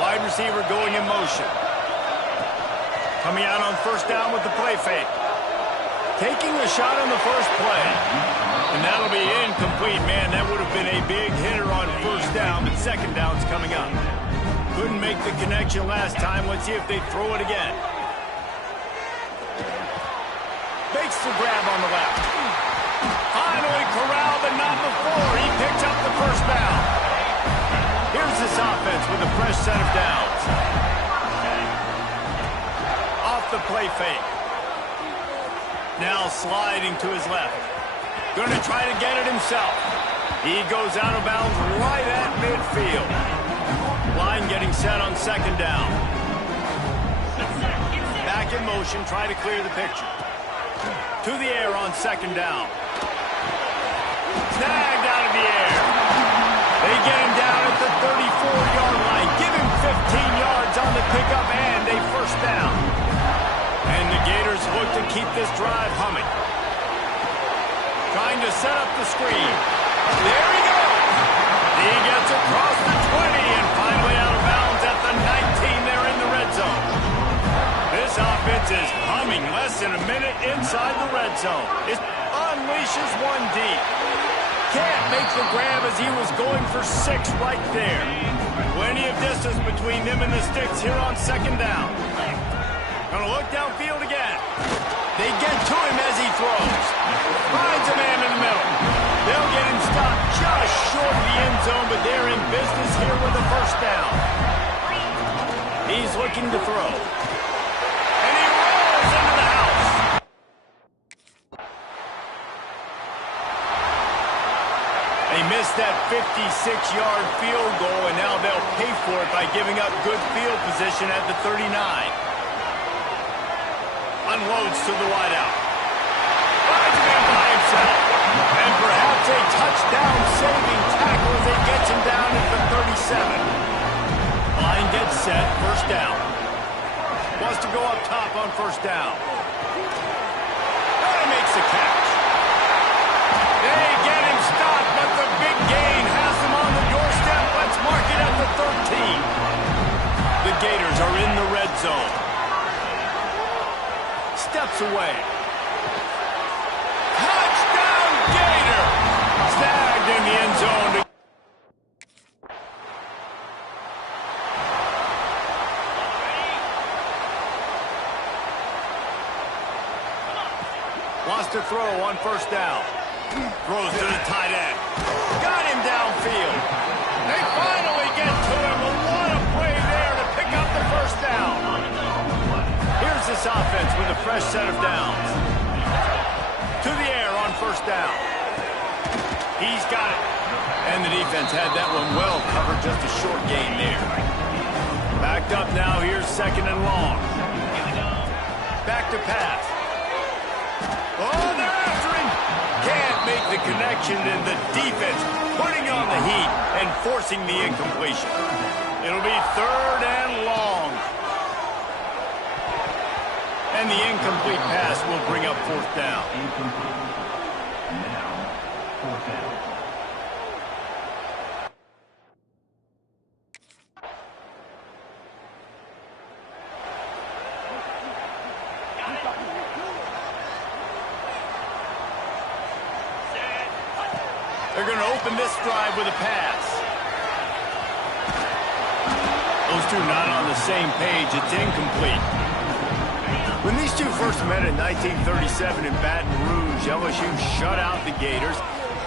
Wide receiver going in motion. Coming out on first down with the play fake. Taking a shot on the first play. And that'll be incomplete. Man, that would have been a big hitter on first down, but second down's coming up. Couldn't make the connection last time. Let's see if they throw it again. Makes the grab on the left. Finally corralled, but not before. He picks up the first down. Here's this offense with a fresh set of downs. Off the play fake. Now sliding to his left. Going to try to get it himself. He goes out of bounds right at midfield. Line getting set on second down. Back in motion, try to clear the picture. To the air on second down. Snagged out of the air. They get him down at the 34-yard line. Give him 15 yards on the pickup and a first down. And the Gators look to keep this drive humming. Trying to set up the screen. There he goes. He gets across the 20 and finally out of bounds at the 19 there in the red zone. This offense is humming less than a minute inside the red zone. It unleashes one deep. Can't make the grab as he was going for 6 right there. Plenty of distance between them and the sticks here on second down. Gonna look downfield again. They get to him as he throws. Finds a man in the middle. They'll get him stopped just short of the end zone, but they're in business here with a first down. He's looking to throw. And he rolls into the house. They missed that 56-yard field goal, and now they'll pay for it by giving up good field position at the 39. Unloads to the wideout. Finds a man by himself. And perhaps a touchdown-saving tackle as it gets him down at the 37. Line gets set, first down. Wants to go up top on first down. And makes the catch. They get him stopped, but the big gain has him on the doorstep. Let's mark it at the 13. The Gators are in the red zone. Steps away. Touchdown Gator! Snagged in the end zone. Wants to throw on first down. Throws to the tight end. Got him downfield. They finally get to him. A lot of play there to pick up the first down. Here's this offense with a fresh set of downs. To the air on first down. He's got it. And the defense had that one well covered, just a short gain there. Backed up now, here's second and long. Back to pass. Oh, they're after him. Can't make the connection, and the defense putting on the heat and forcing the incompletion. It'll be third and long. And the incomplete pass will bring up fourth down. Now, fourth down. They're going to open this drive with a pass. Those two not on the same page. It's incomplete. When these two first met in 1937 in Baton Rouge, LSU shut out the Gators.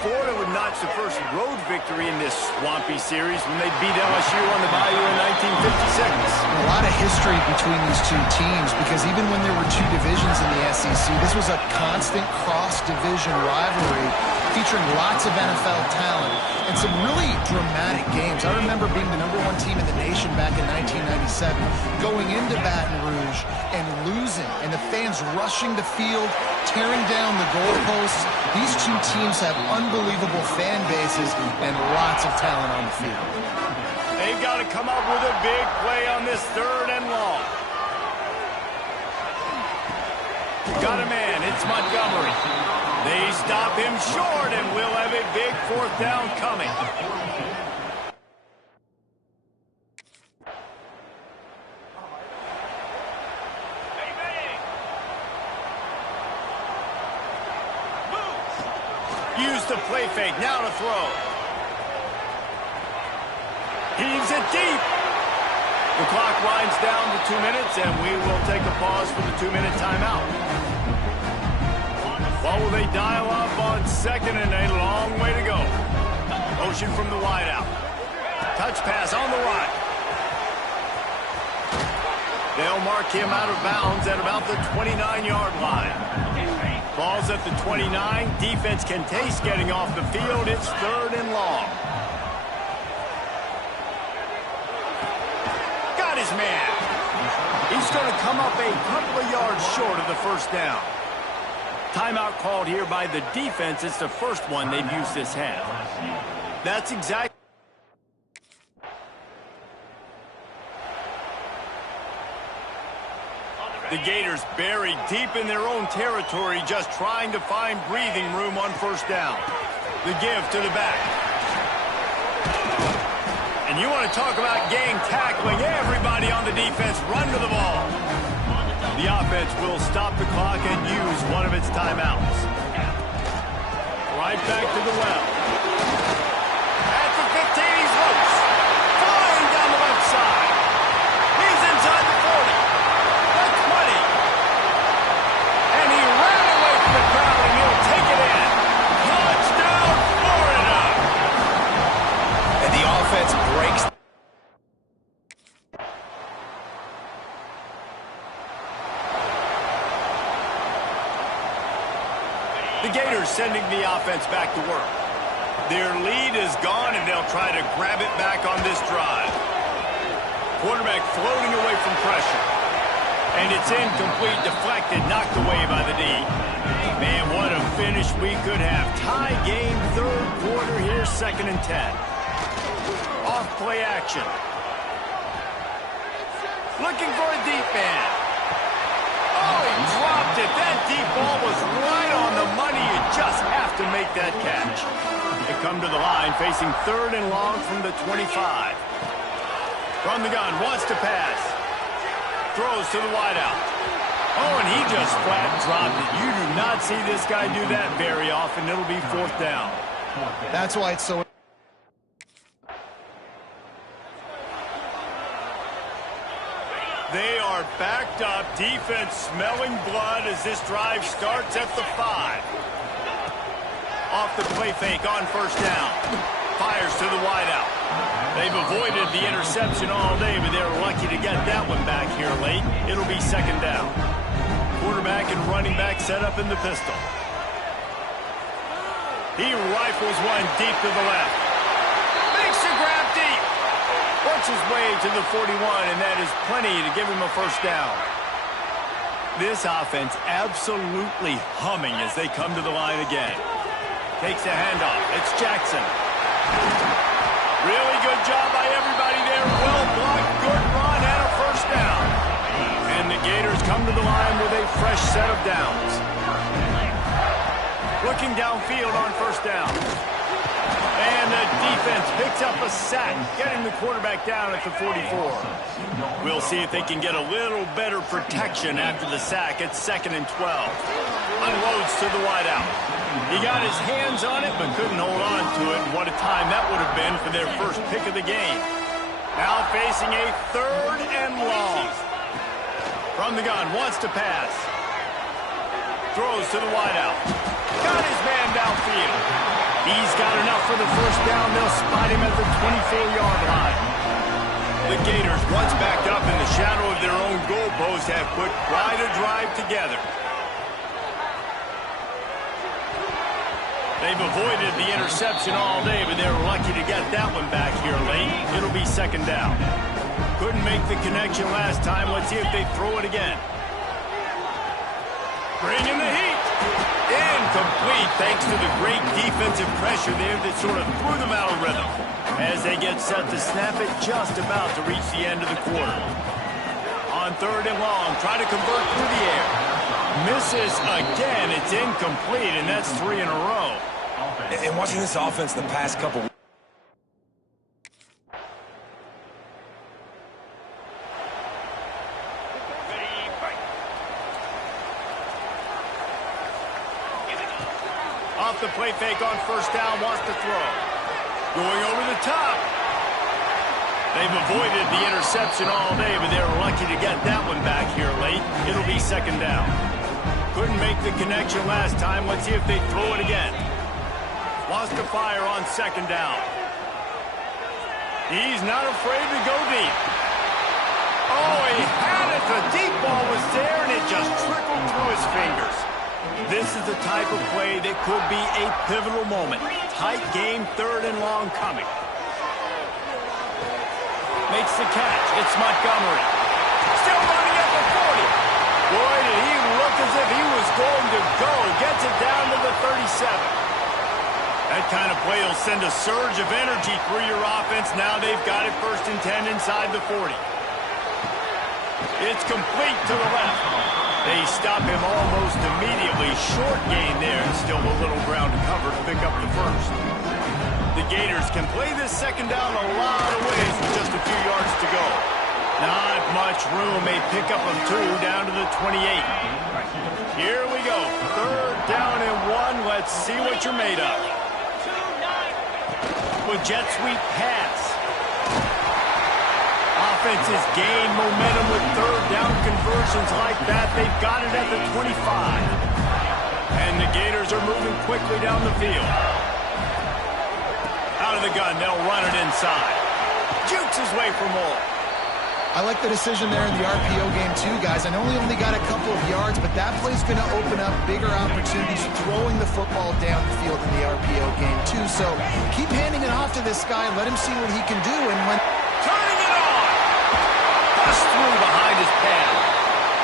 Florida would notch the first road victory in this swampy series when they beat LSU on the Bayou in 1956. A lot of history between these two teams because even when there were two divisions in the SEC, this was a constant cross-division rivalry featuring lots of NFL talent and some really dramatic games. I remember being the #1 team in the nation back in 1997, going into Baton Rouge and losing, and the fans rushing the field, tearing down the goalposts. These two teams have unbelievable fan bases and lots of talent on the field. They've got to come up with a big play on this third and long. Got a man, it's Montgomery. They stop him short, and we'll have a big fourth down coming. Use the play fake, now to throw. Heaves it deep. The clock winds down to 2 minutes, and we will take a pause for the 2-minute timeout. What will they dial up on second and a long way to go? Motion from the wideout. Touch pass on the right. They'll mark him out of bounds at about the 29-yard line. Ball's at the 29. Defense can taste getting off the field. It's third and long. Got his man. He's going to come up a couple of yards short of the first down. Timeout called here by the defense. It's the first one they've used this half. That's exactly. The Gators buried deep in their own territory, just trying to find breathing room on first down. The give to the back. And you want to talk about gang tackling. Everybody on the defense run to the ball. The offense will stop the clock and use one of its timeouts. Right back to the well. At the 15, he's loose. Flying down the left side. He's inside the 40. The 20. And he ran away from the crowd, and he'll take it in. Touchdown, Florida. And the offense breaks. The Gators sending the offense back to work. Their lead is gone, and they'll try to grab it back on this drive. Quarterback floating away from pressure. And it's incomplete, deflected, knocked away by the D. Man, what a finish we could have. Tie game, third quarter here, 2nd and 10. Off play action. Looking for a deep man. Oh, he dropped it. That deep ball was right on the money. You just have to make that catch. They come to the line facing third and long from the 25. From the gun, wants to pass. Throws to the wideout. Oh, and he just flat dropped it. You do not see this guy do that very often. It'll be fourth down. That's why it's so... They are are backed up. Defense smelling blood as this drive starts at the 5. Off the play fake on first down. Fires to the wideout. They've avoided the interception all day, but they're lucky to get that one back here late. It'll be second down. Quarterback and running back set up in the pistol. He rifles one deep to the left. Makes a grab deep. Works his way to the 41, and that is plenty to give him a first down. This offense absolutely humming as they come to the line again. Takes a handoff. It's Jackson. Really good job by everybody there. Well blocked, good run, and a first down. And the Gators come to the line with a fresh set of downs. Looking downfield on first down. And the defense picks up a sack, getting the quarterback down at the 44. We'll see if they can get a little better protection after the sack. It's 2nd and 12. Unloads to the wideout. He got his hands on it, but couldn't hold on to it. What a time that would have been for their first pick of the game. Now facing a 3rd and long. From the gun, wants to pass. Throws to the wideout. Got his man downfield. He's got enough for the first down. They'll spot him at the 24-yard line. The Gators, once backed up in the shadow of their own goalpost, have put quite a drive together. They've avoided the interception all day, but they're lucky to get that one back here late. It'll be second down. Couldn't make the connection last time. Let's see if they throw it again. Bringing the heat. Incomplete, thanks to the great defensive pressure there that sort of threw them out of rhythm. As they get set to snap it, just about to reach the end of the quarter. On 3rd and long, try to convert through the air. Misses again. It's incomplete, and that's 3 in a row. And watching this offense the past couple weeks. Off the play fake on first down, wants to throw. Going over the top. They've avoided the interception all day, but they're lucky to get that one back here late. It'll be second down. Couldn't make the connection last time. Let's see if they throw it again. Wants to fire on second down. He's not afraid to go deep. Oh, he had it. The deep ball was there, and it just trickled through his fingers. This is the type of play that could be a pivotal moment. Tight game, 3rd and long coming. Makes the catch. It's Montgomery. Still running at the 40. Boy, did he look as if he was going to go. Gets it down to the 37. That kind of play will send a surge of energy through your offense. Now they've got it 1st and 10 inside the 40. It's complete to the left. They stop him almost immediately. Short gain there, and still a little ground to cover to pick up the first. The Gators can play this second down a lot of ways with just a few yards to go. Not much room. A pickup of 2 down to the 28. Here we go. 3rd down and 1. Let's see what you're made of. With jet sweep pass. Offenses gain momentum with 3rd down conversions like that. They've got it at the 25. And the Gators are moving quickly down the field. Out of the gun, they'll run it inside. Jukes his way for more. I like the decision there in the RPO game too, guys. I know he only got a couple of yards, but that play's going to open up bigger opportunities throwing the football down the field in the RPO game too. So keep handing it off to this guy. Let him see what he can do. And when turning it on, bust through behind his pad.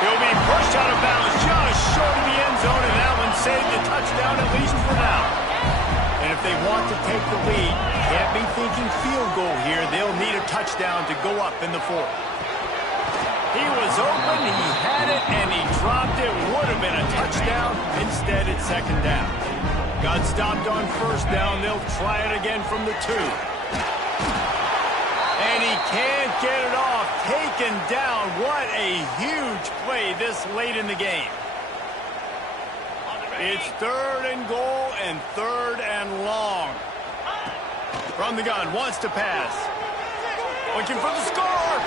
He'll be pushed out of bounds just short of the end zone, and that one saved the touchdown at least for now. And if they want to take the lead, can't be thinking field goal here. They'll need a touchdown to go up in the 4th. He was open, he had it, and he dropped it. Would have been a touchdown. Instead, it's second down. Got stopped on first down. They'll try it again from the 2. And he can't get it off. Taken down. What a huge play this late in the game. It's 3rd and goal and 3rd and long. From the gun, wants to pass. Looking for the score.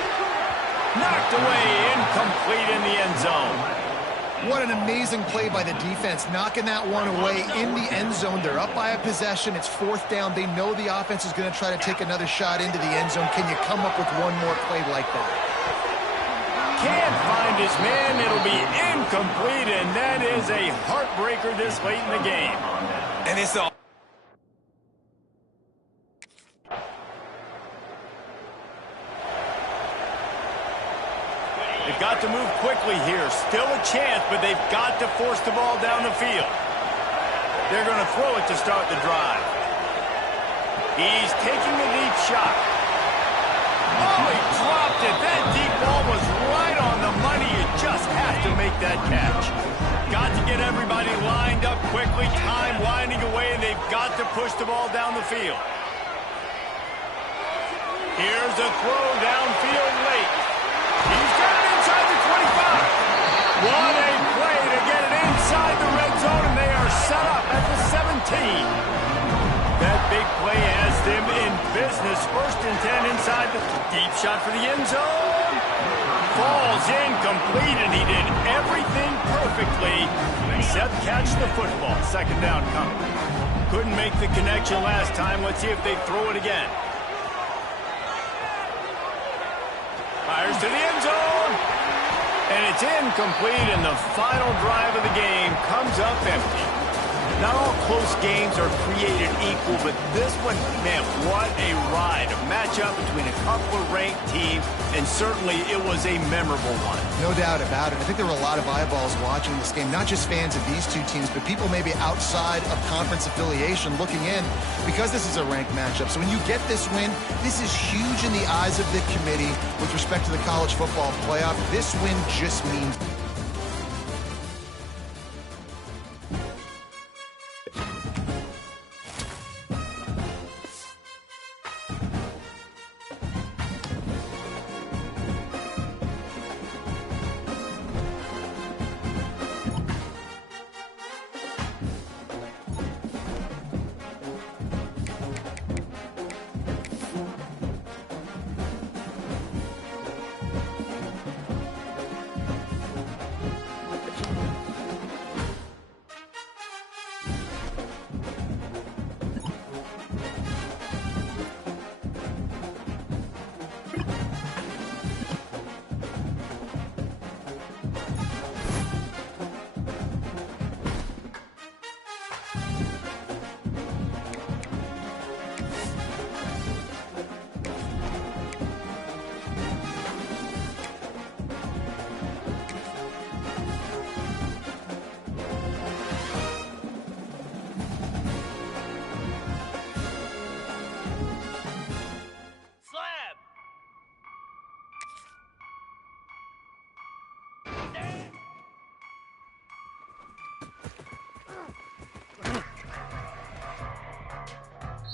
Knocked away, incomplete in the end zone. What an amazing play by the defense, knocking that one away in the end zone. They're up by a possession. It's 4th down. They know the offense is going to try to take another shot into the end zone. Can you come up with one more play like that? Can't find his man. It'll be incomplete, and that is a heartbreaker this late in the game. And it's all. They've got to move quickly here. Still a chance, but they've got to force the ball down the field. They're going to throw it to start the drive. He's taking a deep shot. Oh, he dropped it. That deep ball was right on the money. You just have to make that catch. Got to get everybody lined up quickly. Time winding away, and they've got to push the ball down the field. Here's a throw downfield late. He's got it inside the 25. What a play to get it inside the red zone, and they are set up at the 17. That big play has them in business. 1st and 10 inside the deep shot for the end zone. Falls incomplete, and he did everything perfectly except catch the football. 2nd down coming. Couldn't make the connection last time. Let's see if they throw it again. Fires to the end zone. And it's incomplete, and the final drive of the game comes up empty. Not all close games are created equal, but this one, man, what a ride. A matchup between a couple of ranked teams, and certainly it was a memorable one. No doubt about it. I think there were a lot of eyeballs watching this game, not just fans of these two teams, but people maybe outside of conference affiliation looking in because this is a ranked matchup. So when you get this win, this is huge in the eyes of the committee with respect to the college football playoff. This win just means...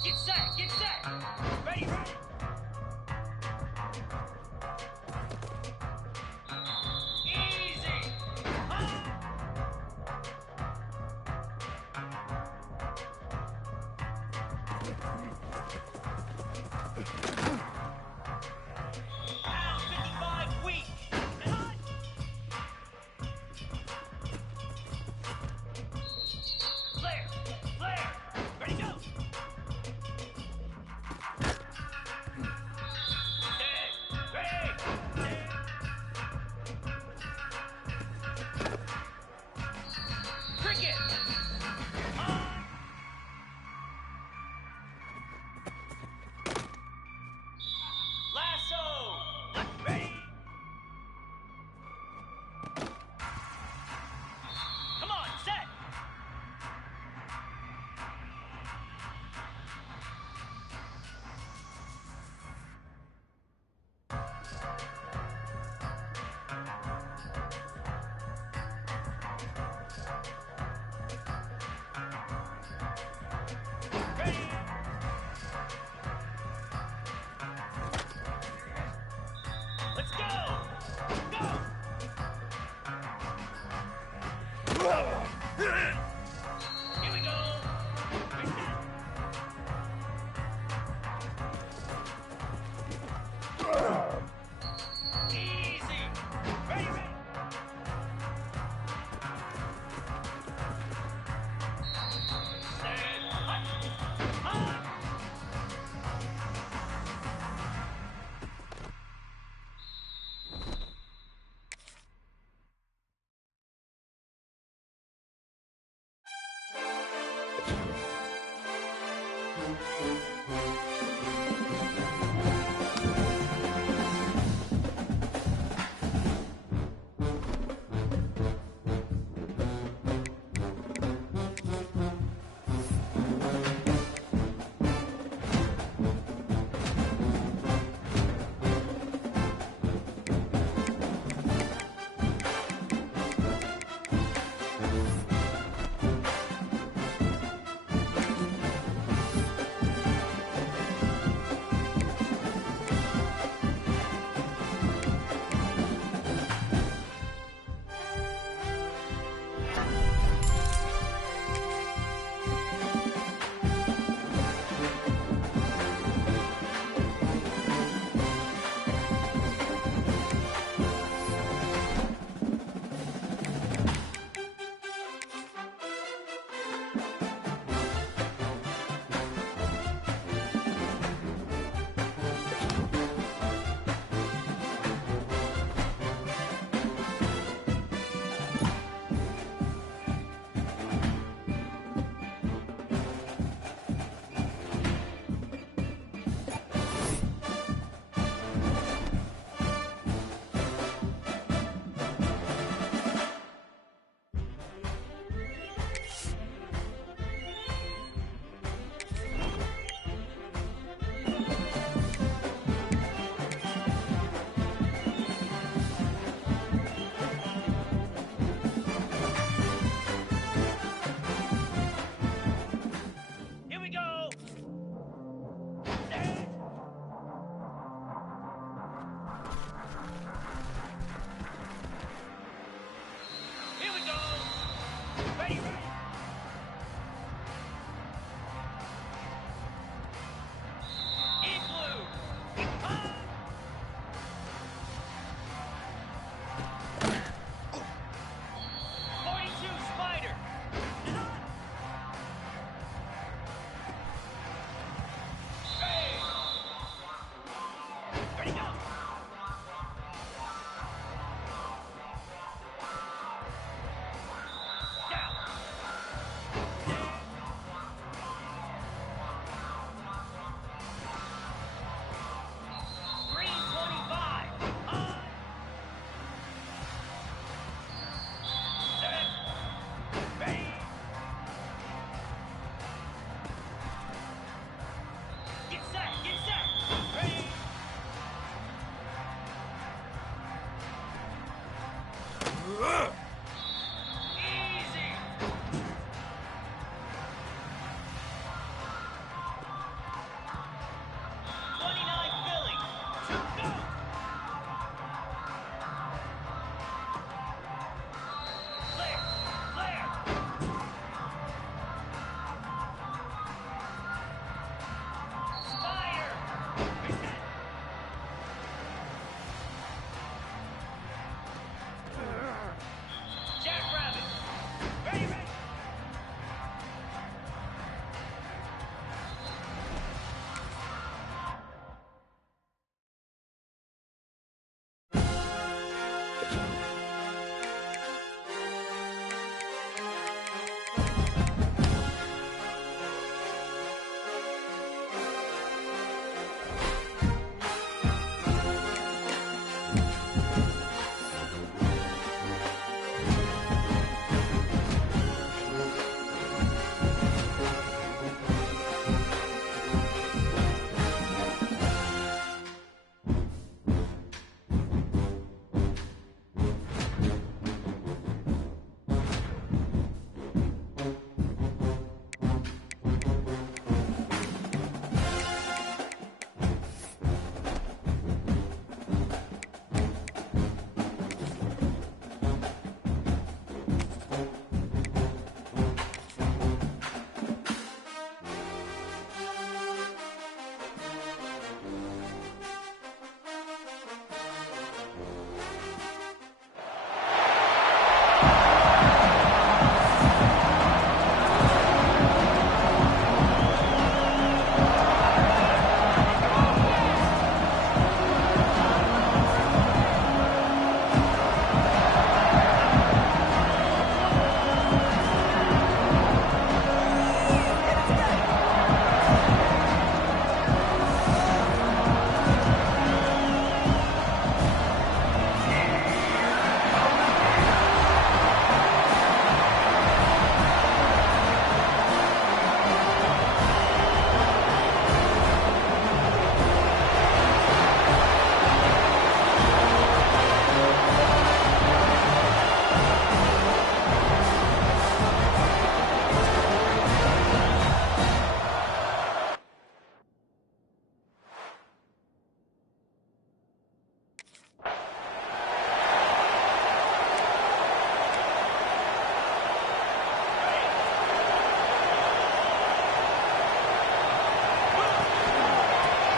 Get set! Get set! Ready, ready! Easy! Pound 55 weak! Flare! Flare! Ready, go! Let's go! Go! Here we go! Easy!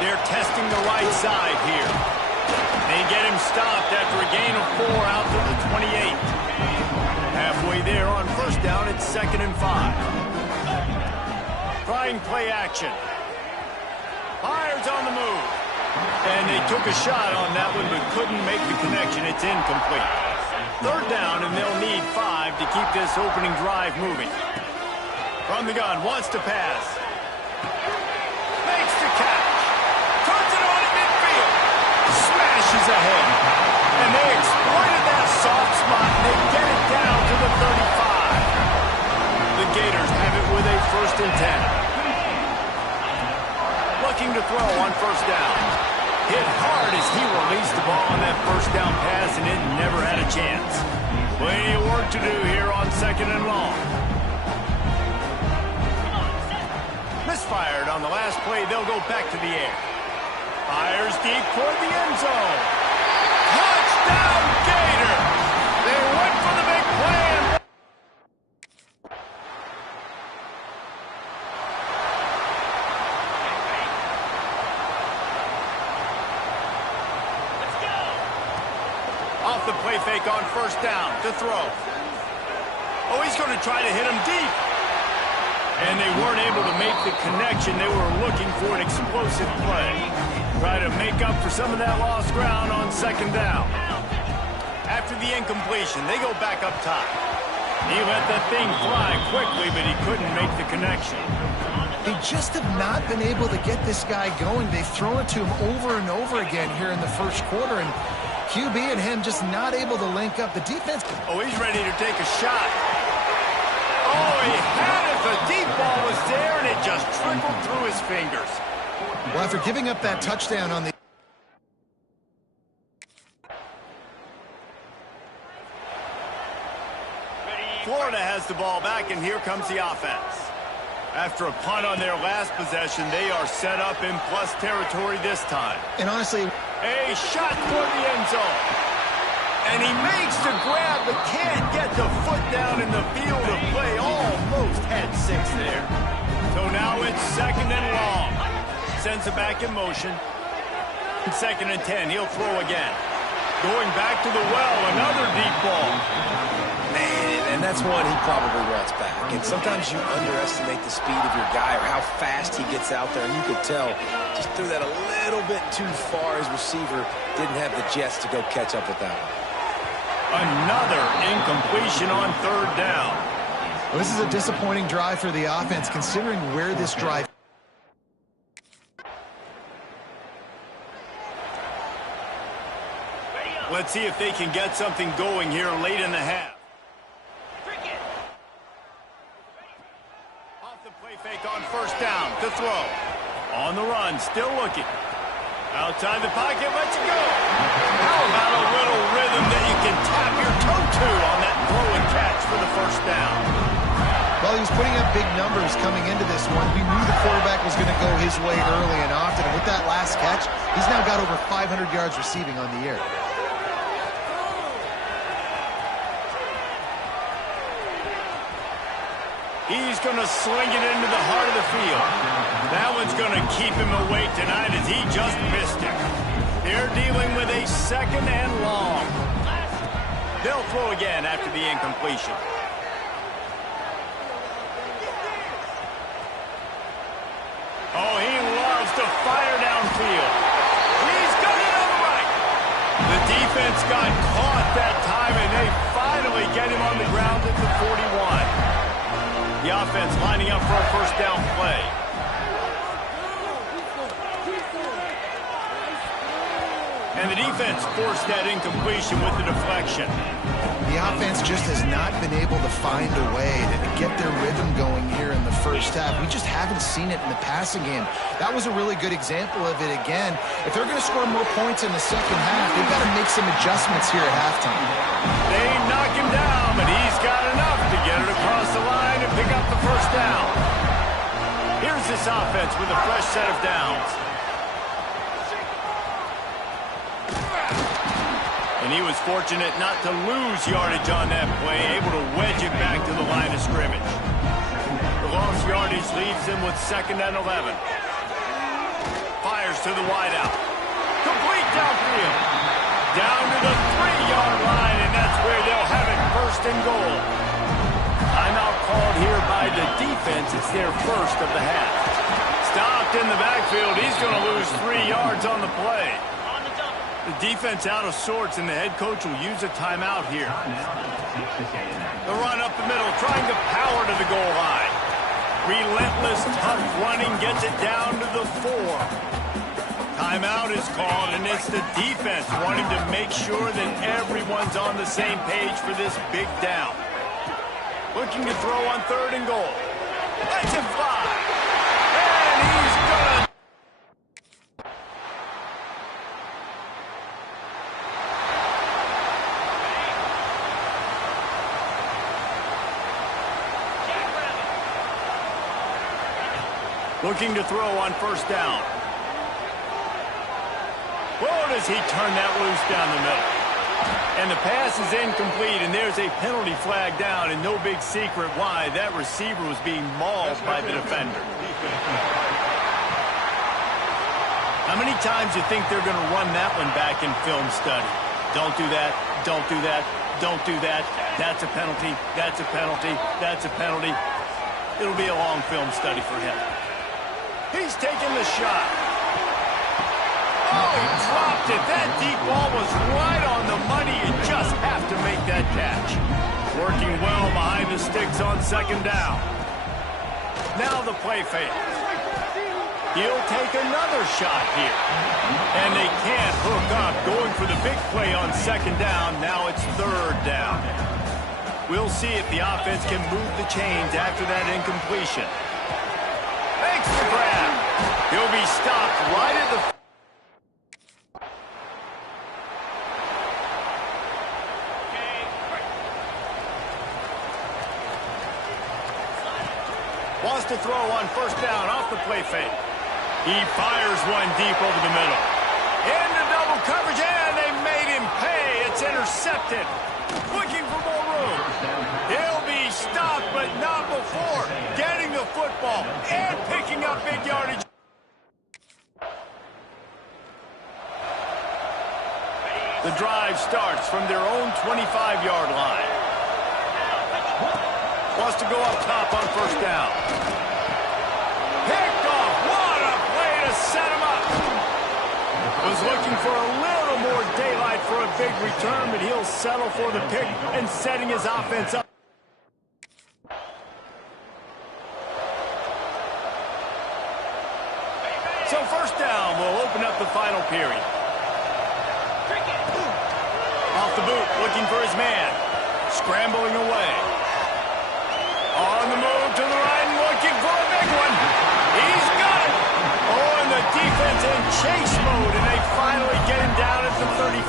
They're testing the right side here. They get him stopped after a gain of 4 out to the 28. Halfway there on first down, it's 2nd and 5. Trying play action. Fires on the move. And they took a shot on that one, but couldn't make the connection. It's incomplete. 3rd down, and they'll need 5 to keep this opening drive moving. From the gun, wants to pass. Makes the catch. Turns it on at midfield. Smashes ahead. And they exploited that soft spot, and they get it down to the 35. The Gators have it with a 1st and 10. Looking to throw on first down. Hit hard as he released the ball on that first down pass, and it never had a chance. Plenty of work to do here on 2nd and long. Misfired on the last play. They'll go back to the air. Fires deep toward the end zone. Touchdown, Gator! They went for the big play. Off the play fake on first down to throw. Oh, he's going to try to hit him deep. And they weren't able to make the connection. They were looking for an explosive play. Try to make up for some of that lost ground on 2nd down. After the incompletion, they go back up top. He let that thing fly quickly, but he couldn't make the connection. They just have not been able to get this guy going. They've thrown it to him over and over again here in the 1st quarter, and QB and him just not able to link up. The defense... Oh, he's ready to take a shot. Oh, he had it. The deep ball was there, and it just trickled through his fingers. Well, after giving up that touchdown on the... Florida has the ball back, and here comes the offense. After a punt on their last possession, they are set up in plus territory this time. And honestly... A shot toward the end zone. And he makes the grab, but can't get the foot down in the field of play. Almost had 6 there. So now it's 2nd and long. Sends it back in motion. 2nd and 10. He'll throw again. Going back to the well. Another deep ball. Man, and that's one he probably wants back. And sometimes you underestimate the speed of your guy or how fast he gets out there. And you could tell just threw that a little bit too far. His receiver didn't have the jets to go catch up with that one. Another incompletion on 3rd down. Well, this is a disappointing drive for the offense, considering where this drive... Let's see if they can get something going here late in the half. Off the play fake on first down to throw. On the run, still looking. Outside the pocket, lets it go. How about a little rhythm that you can tap your toe to on that throw and catch for the first down? Well, he was putting up big numbers coming into this one. We knew the quarterback was going to go his way early and often. And with that last catch, he's now got over 500 yards receiving on the year. He's going to sling it into the heart of the field. That one's going to keep him awake tonight as he just missed it. They're dealing with a 2nd and long. They'll throw again after the incompletion. Oh, he loves to fire downfield. He's got it on the right. The defense got caught that time, and they finally get him on the ground at the 41. The offense lining up for a first down play. And the defense forced that incompletion with the deflection. The offense just has not been able to find a way to get their rhythm going here in the first half. We just haven't seen it in the passing game. That was a really good example of it again. If they're going to score more points in the second half, they've got to make some adjustments here at halftime. They knock him down, but he's got enough to get it across the line and pick up the first down. Here's this offense with a fresh set of downs. And he was fortunate not to lose yardage on that play, able to wedge it back to the line of scrimmage. The lost yardage leaves him with 2nd and 11. Fires fires to the wideout. Complete downfield. Down to the 3-yard line, and that's where they'll have it, first and goal. Timeout called here by the defense. It's their first of the half. Stopped in the backfield. He's going to lose 3 yards on the play. The defense out of sorts, and the head coach will use a timeout here. The run up the middle, trying to power to the goal line. Relentless, tough running, gets it down to the 4. Timeout is called, and it's the defense wanting to make sure that everyone's on the same page for this big down. Looking to throw on 3rd and goal. Lets him fly. And he's gonna... Looking to throw on 1st down. Whoa, does he turn that loose down the middle? And the pass is incomplete, and there's a penalty flag down, and no big secret why. That receiver was being mauled by the defender. How many times do you think they're going to run that one back in film study? Don't do that, don't do that, don't do that. That's a penalty, that's a penalty, that's a penalty. It'll be a long film study for him. He's taking the shot. Oh, he dropped it. That deep ball was right on the money. You just have to make that catch. Working well behind the sticks on 2nd down. Now the play fails. He'll take another shot here. And they can't hook up. Going for the big play on 2nd down. Now it's 3rd down. We'll see if the offense can move the chains after that incompletion. Makes the grab. He'll be stopped right at the... Wants to throw on 1st down off the play fake. He fires one deep over the middle. Into double coverage, and they made him pay. It's intercepted. Looking for more room. He'll be stopped, but not before getting the football and picking up big yardage. The drive starts from their own 25-yard line. Wants to go up top on 1st down. Picked off. What a play to set him up. Was looking for a little more daylight for a big return, but he'll settle for the pick and setting his offense up. So 1st down will open up the final period. Off the boot, looking for his man. Scrambling away. On the move to the right, looking for a big one. He's got it. Oh, and the defense in chase mode, and they finally get him down at the 35.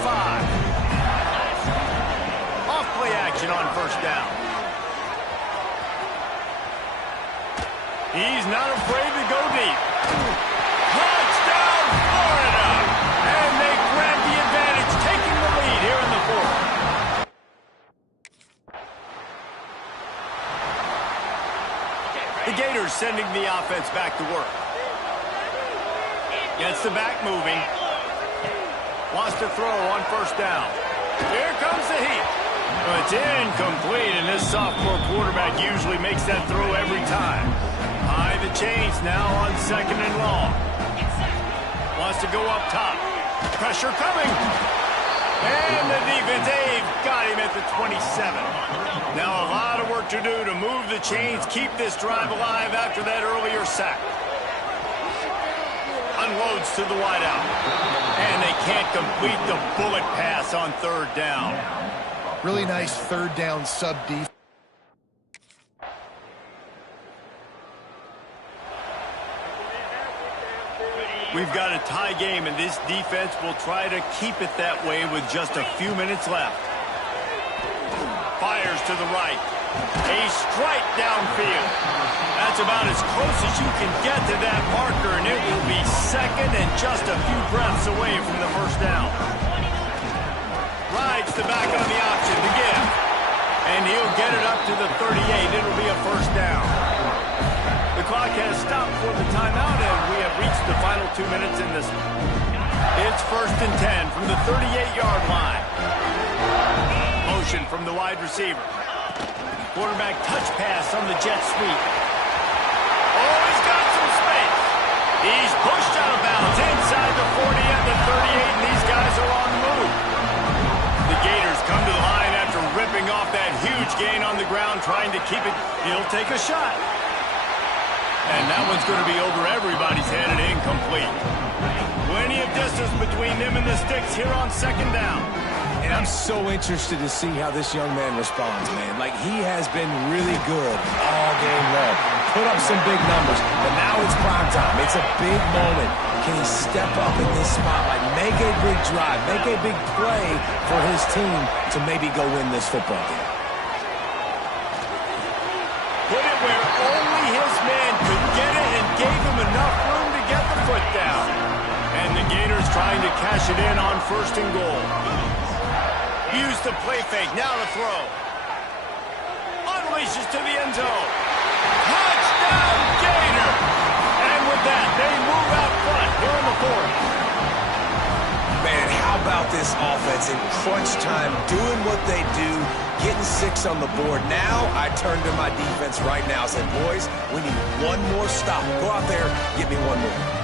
Off play action on 1st down. He's not afraid to go deep. Touchdown, Florida! And they grab the advantage, taking the lead here in the 4th. The Gators sending the offense back to work. Gets the back moving. Wants to throw on 1st down. Here comes the heat. It's incomplete, and this sophomore quarterback usually makes that throw every time. High the chains now on 2nd and long. Wants to go up top. Pressure coming. And the defense, they've got him at the 27. Now a lot of work to do to move the chains, keep this drive alive after that earlier sack. Unloads to the wideout. And they can't complete the bullet pass on 3rd down. Really nice 3rd down sub-defense. We've got a tie game, and this defense will try to keep it that way with just a few minutes left. Fires to the right. A strike downfield. That's about as close as you can get to that marker, and it will be 2nd and just a few breaths away from the 1st down. Rides the back on the option to give. And he'll get it up to the 38. It'll be a 1st down. The clock has stopped for the timeout, and we have reached the final 2 2 minutes in this one. It's 1st and 10 from the 38-yard line. Motion from the wide receiver. Quarterback touch pass on the jet sweep. Oh, he's got some space. He's pushed out of bounds inside the 40 and the 38, and these guys are on the move. The Gators come to the line after ripping off that huge gain on the ground, trying to keep it. He'll take a shot. And that one's going to be over everybody's head and incomplete. Plenty of distance between them and the sticks here on 2nd down. And I'm so interested to see how this young man responds, man. Like, he has been really good all game long. Put up some big numbers, but now it's prime time. It's a big moment. Can he step up in this spotlight, make a big drive, make a big play for his team to maybe go win this football game? Put it where only his man could get it and gave him enough room to get the foot down. And the Gators trying to cash it in on 1st and goal. Use the play fake, now the throw. Unleashes to the end zone. Touchdown, Gator! And with that, they move out front here in the 4th. Man, how about this offense in crunch time, doing what they do, getting 6 on the board. Now I turn to my defense right now and say, boys, we need one more stop. Go out there, get me one more.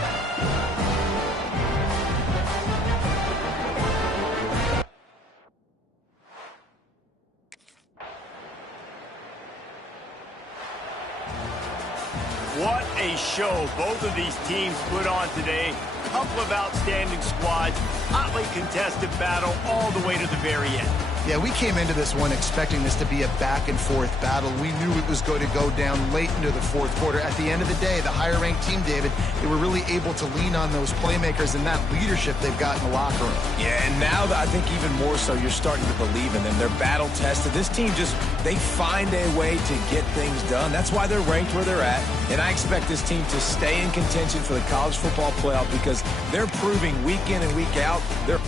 What a show both of these teams put on today. Couple of outstanding squads, hotly contested battle all the way to the very end. Yeah, we came into this one expecting this to be a back-and-forth battle. We knew it was going to go down late into the 4th quarter. At the end of the day, the higher-ranked team, David, they were really able to lean on those playmakers and that leadership they've got in the locker room. Yeah, and now I think even more so, you're starting to believe in them. They're battle-tested. This team they find a way to get things done. That's why they're ranked where they're at. And I expect this team to stay in contention for the college football playoff because they're proving week in and week out they're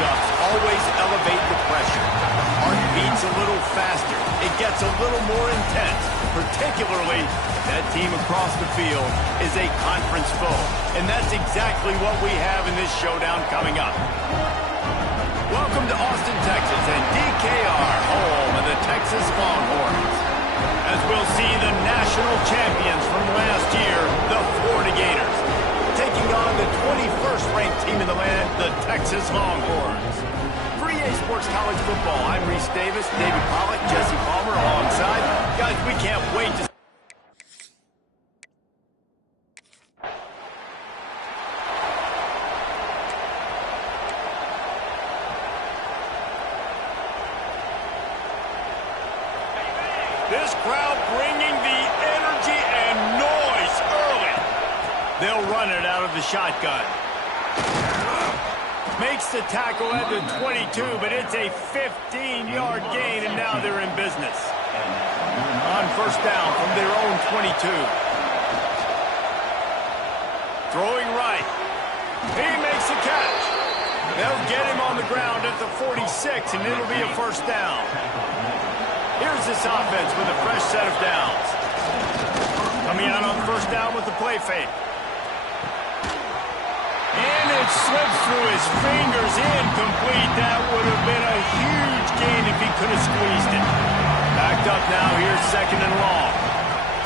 matchups always elevate the pressure. Heart beats a little faster. It gets a little more intense, particularly if that team across the field is a conference foe. And that's exactly what we have in this showdown coming up. Welcome to Austin, Texas, and DKR, home of the Texas Longhorns. As we'll see the national champions from last year, the Florida Gators, taking on the 21st ranked team in the land, the Texas Longhorns. For EA Sports College Football, I'm Reese Davis, David Pollack, Jesse Palmer alongside. Guys, we can't wait to... This crowd bringing the energy and noise early. They'll run it out of the shotgun. Makes the tackle at the 22, but it's a 15-yard gain, and now they're in business. On first down from their own 22. Throwing right. He makes the catch. They'll get him on the ground at the 46, and it'll be a first down. Here's this offense with a fresh set of downs. Coming out on first down with the play fake. And it slips through his fingers, incomplete. That would have been a huge gain if he could have squeezed it. Backed up now, here's second and long.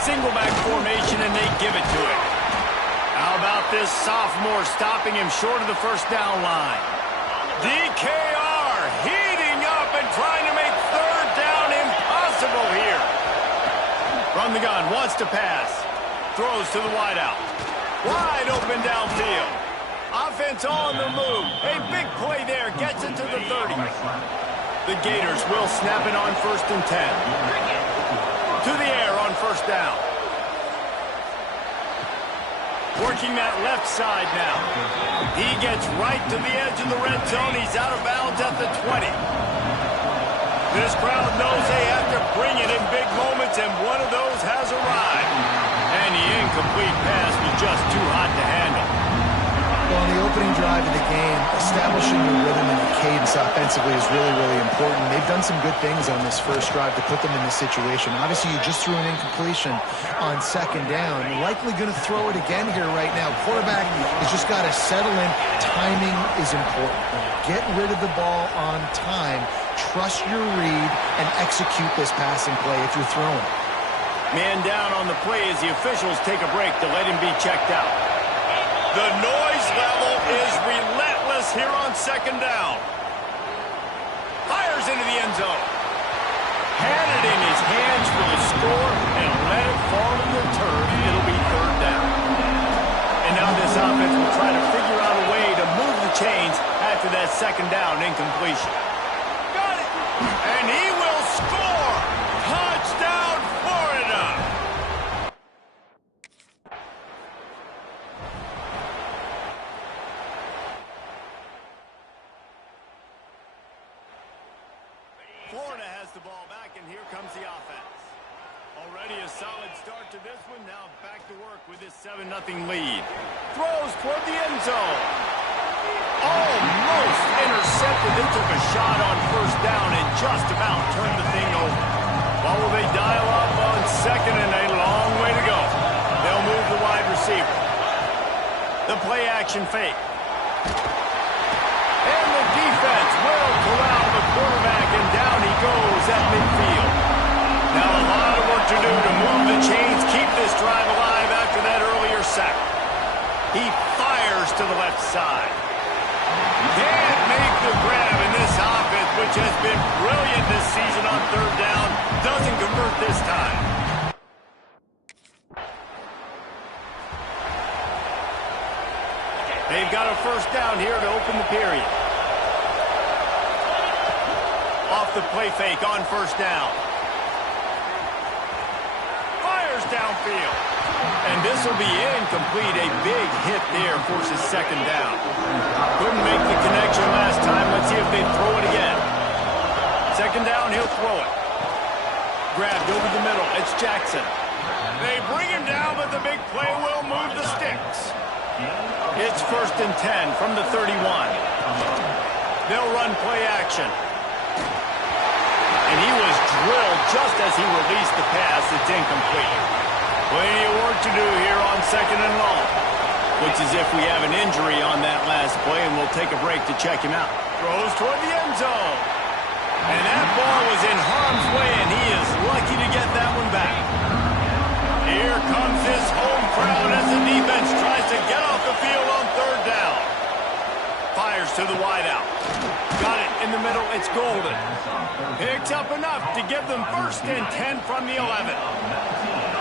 Single back formation, and they give it to him. How about this sophomore stopping him short of the first down line? DKR heating up and trying to make third down impossible here. From the gun, wants to pass. Throws to the wideout. Wide open downfield. Offense on the move. A big play there. Gets it to the 30. The Gators will snap it on first and 10. To the air on first down. Working that left side now. He gets right to the edge of the red zone. He's out of bounds at the 20. This crowd knows they have to bring it in big moments, and one of those has arrived. And the incomplete pass was just too hot to handle. Well, on the opening drive of the game, establishing the rhythm and the cadence offensively is really, really important. They've done some good things on this first drive to put them in this situation. Obviously, you just threw an incompletion on second down. You're likely going to throw it again here right now. Quarterback has just got to settle in. Timing is important. Get rid of the ball on time. Trust your read and execute this passing play if you're throwing. Man down on the play as the officials take a break to let him be checked out. The noise level is relentless here on second down. Fires into the end zone. Had it in his hands for the score and let it fall to the turf. It'll be third down. And now this offense will try to figure out a way to move the chains after that second down incompletion. Got it! And he will score! Touchdown, Florida! Florida has the ball back, and here comes the offense. Already a solid start to this one. Now back to work with this 7-0 lead. Throws toward the end zone. Almost intercepted. They took a shot on first down and just about turned the thing over. What will they dial up on second, and a long way to go. They'll move the wide receiver. The play action fake. And the defense will corral the quarterback, and down he goes at midfield. Now a lot of work to do to move the chains, keep this drive alive after that earlier sack. He fires to the left side. Can't make the grab, in this offense, which has been brilliant this season on third down, doesn't convert this time. They've got a first down here to open the period. Off the play fake on first down. Fires downfield. And this will be incomplete. A big hit there forces second down. Couldn't make the connection last time. Let's see if they throw it again. Second down, he'll throw it. Grabbed over the middle. It's Jackson. They bring him down, but the big play will move the sticks. It's first and 10 from the 31. They'll run play action. And he was drilled just as he released the pass. It's incomplete. Plenty of work to do here on 2nd and long. Looks as if we have an injury on that last play, and we'll take a break to check him out. Throws toward the end zone. And that ball was in harm's way, and he is lucky to get that one back. Here comes his home crowd as the defense tries to get off the field on 3rd down. Fires to the wideout. Got it in the middle. It's Golden. Picks up enough to give them 1st and 10 from the 11.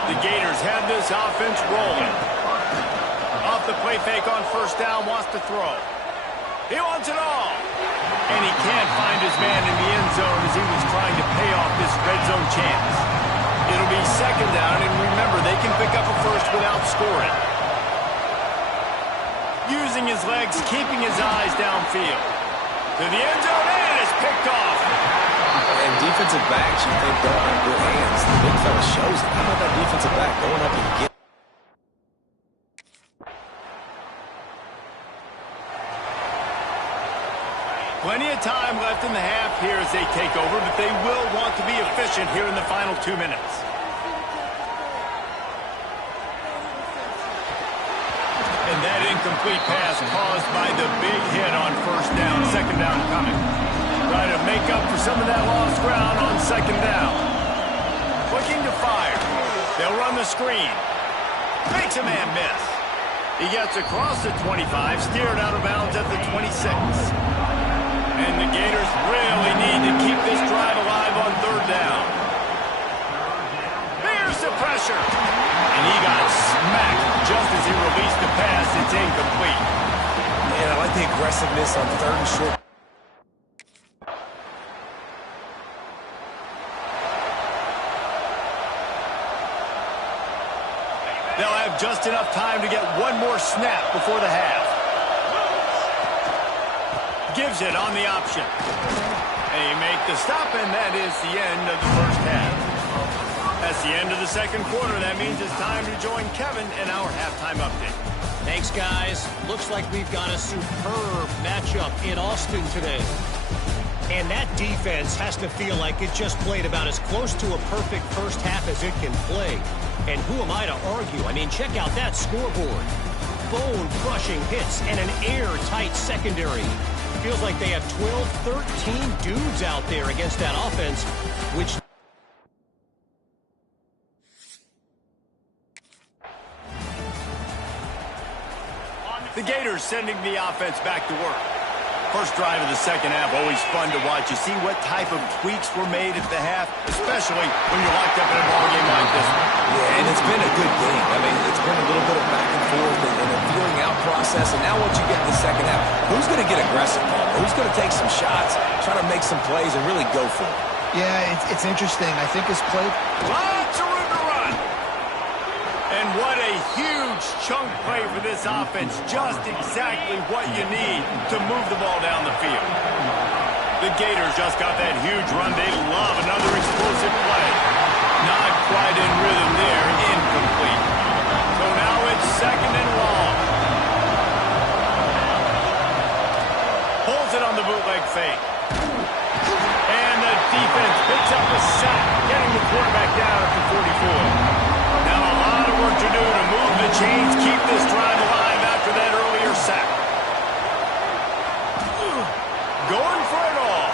The Gators have this offense rolling. Off the play fake on 1st down, wants to throw. He wants it all. And he can't find his man in the end zone as he was trying to pay off this red zone chance. It'll be 2nd down, and remember, they can pick up a 1st without scoring. Using his legs, keeping his eyes downfield. To the end zone, and it's picked off. And defensive backs, you think, don't have good hands. The big fella shows it. How about that defensive back going up and getting? Plenty of time left in the half here as they take over, but they will want to be efficient here in the final 2 minutes. And that incomplete pass caused by the big hit on 1st down, 2nd down coming. Try to make up for some of that lost ground on 2nd down. Looking to fire. They'll run the screen. Makes a man miss. He gets across the 25, steered out of bounds at the 26. And the Gators really need to keep this drive alive on 3rd down. Here's the pressure. And he got smacked just as he released the pass. It's incomplete. Man, I like the aggressiveness on 3rd and short. They'll have just enough time to get one more snap before the half. Gives it on the option. They make the stop, and that is the end of the 1st half. That's the end of the 2nd quarter. That means it's time to join Kevin in our halftime update. Thanks, guys. Looks like we've got a superb matchup in Austin today. And that defense has to feel like it just played about as close to a perfect 1st half as it can play. And who am I to argue? I mean, check out that scoreboard. Bone-crushing hits and an airtight secondary. Feels like they have 12, 13 dudes out there against that offense, which... The Gators sending the offense back to work. First drive of the 2nd half, always fun to watch. You see what type of tweaks were made at the half, especially when you're locked up in a ball game like this one. Yeah, and it's been a good game. I mean, it's been a little bit of back and forth and a feeling out process. And now once you get in the 2nd half, who's going to get aggressive, Paul? Who's going to take some shots, try to make some plays, and really go for it? Yeah, it's interesting. I think his play... Lots of room to run. And what a huge chunk play for this offense. Just exactly what you need to move the ball down the field. The Gators just got that huge run. They love another explosive play. Not quite in rhythm there. Incomplete. So now it's 2nd and long. Pulls it on the bootleg fake. And the defense picks up a sack, getting the quarterback down at the 44. Now a lot of work to do to move the chains, keep this drive alive after that earlier sack. Going for it all.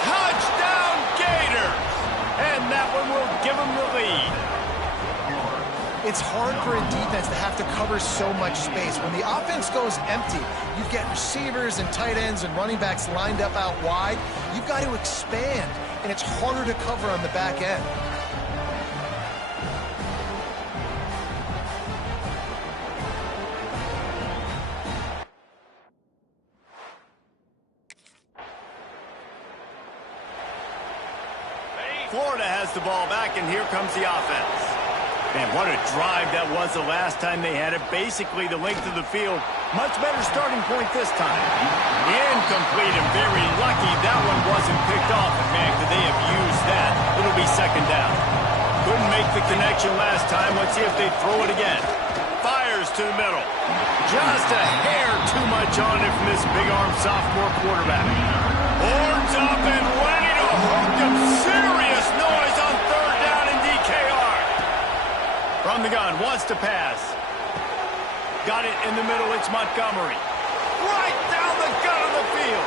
Touchdown Gators! And that one will give them the lead. It's hard for a defense to have to cover so much space. When the offense goes empty, you get receivers and tight ends and running backs lined up out wide. You've got to expand, and it's harder to cover on the back end. Florida has the ball back, and here comes the offense. Man, what a drive that was the last time they had it. Basically the length of the field. Much better starting point this time. Incomplete and very lucky that one wasn't picked off. And man, could they have used that? It'll be 2nd down. Couldn't make the connection last time. Let's see if they throw it again. Fires to the middle. Just a hair too much on it from this big-arm sophomore quarterback. Horns up and ready to hook up serious noise on third down in DKR. From the gun, wants to pass. Got it in the middle, it's Montgomery. Right down the gut of the field.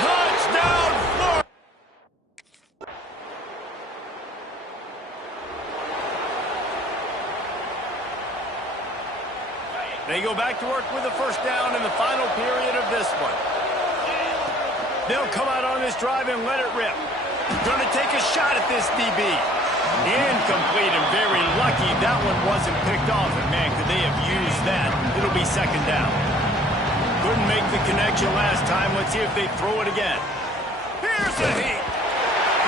Touchdown, Florida. They go back to work with the first down in the final period of this one. They'll come out on this drive and let it rip. Going to take a shot at this DB. Incomplete and very lucky that one wasn't picked off. And man, could they have used that? It'll be second down. Couldn't make the connection last time. Let's see if they throw it again. Here's a heat.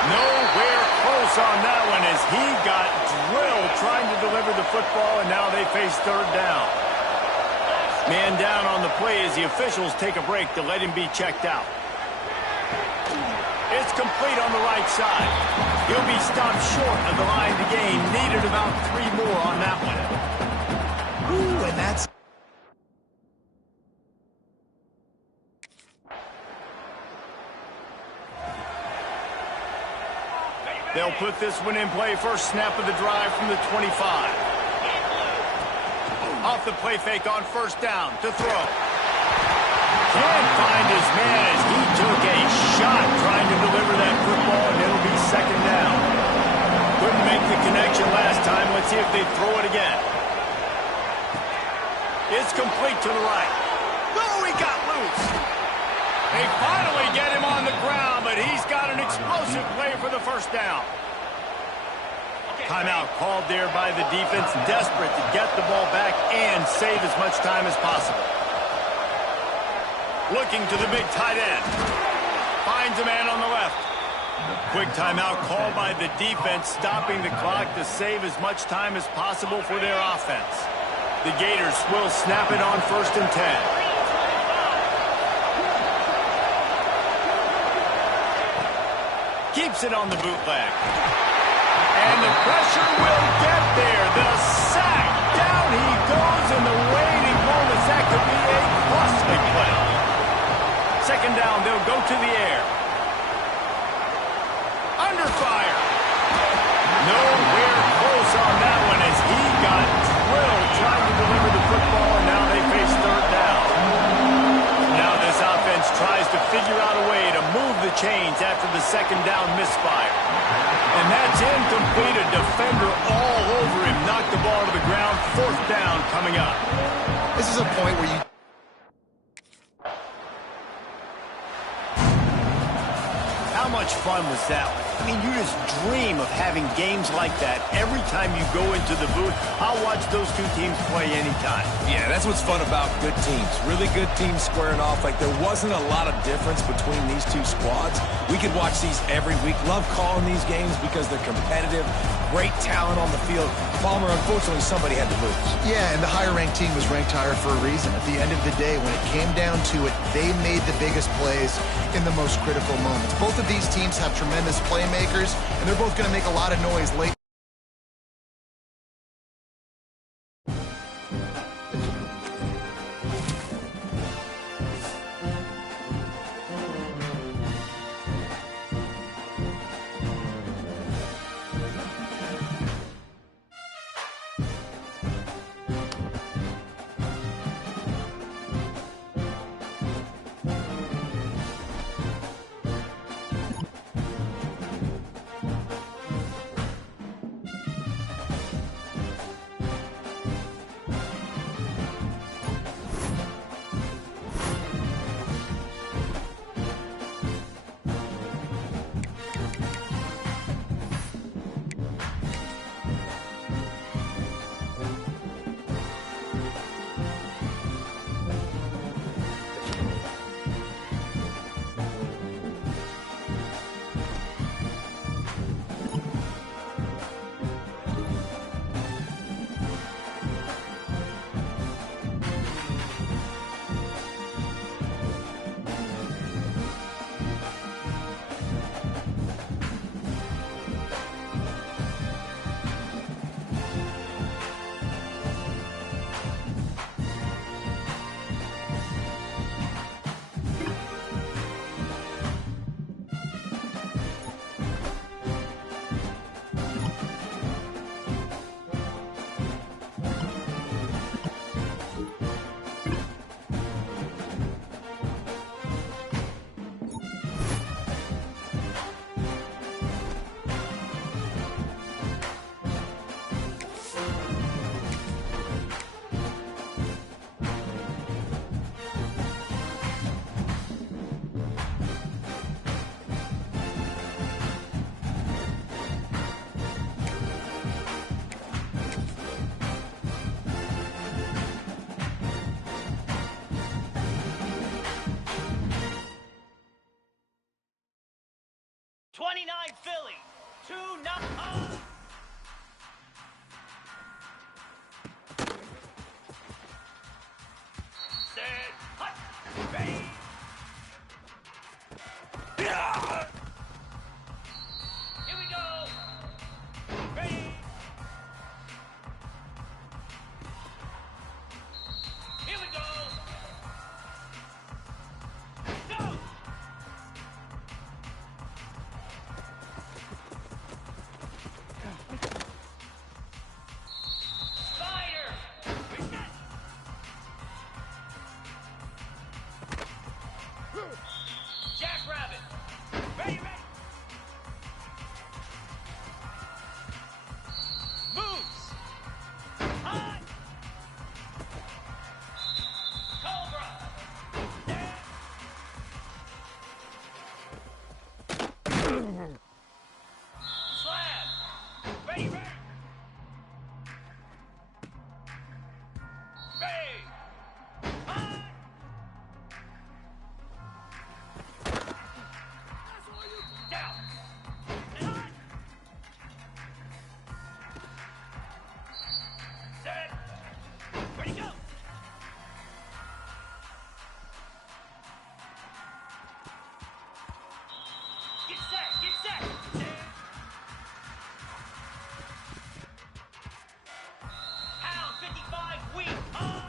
Nowhere close on that one as he got drilled trying to deliver the football, and now they face third down. Man down on the play as the officials take a break to let him be checked out. It's complete on the right side. He'll be stopped short of the line to gain. Needed about 3 more on that one. Ooh, and that's... They'll put this one in play. First snap of the drive from the 25. Off the play fake on first down to throw. Can't find his man as he took a shot trying to deliver that football, and it'll be second down. Couldn't make the connection last time. Let's see if they throw it again. It's complete to the right. Oh, he got loose. They finally get him on the ground, but he's got an explosive play for the first down. Timeout called there by the defense, desperate to get the ball back and save as much time as possible. Looking to the big tight end. Finds a man on the left. Quick timeout called by the defense, stopping the clock to save as much time as possible for their offense. The Gators will snap it on 1st and 10. Keeps it on the bootleg. And the pressure will get there. The sack. Down he goes in the waiting moments. That could be a costly play. Second down, they'll go to the air. Under fire. Nowhere close on that one as he got drilled trying to deliver the football, and now they face third down. Now this offense tries to figure out a way to move the chains after the second down misfire. And that's incomplete. A defender all over him. Knocked the ball to the ground. Fourth down coming up. This is a point where you... How much fun was that one? I mean, you just dream of having games like that every time you go into the booth. I'll watch those two teams play anytime. Yeah, that's what's fun about good teams. Really good teams squaring off. Like, there wasn't a lot of difference between these two squads. We could watch these every week. Love calling these games because they're competitive. Great talent on the field. Palmer, unfortunately, somebody had to lose. Yeah, and the higher-ranked team was ranked higher for a reason. At the end of the day, when it came down to it, they made the biggest plays in the most critical moments. Both of these teams have tremendous playmakers, and they're both going to make a lot of noise late. 29 Philly. 2-9. Oh. Set. Hut. Bang. Here we go. Ready. Here we go. Go. Spider. Reset. Jackrabbit. Ready, ready. Moves. Hot. Cobra. Slab. Ready, ready. Ready. Hot. Down. Hot. Set. Ready, go. Get set, get set. Pound 55 weak. On.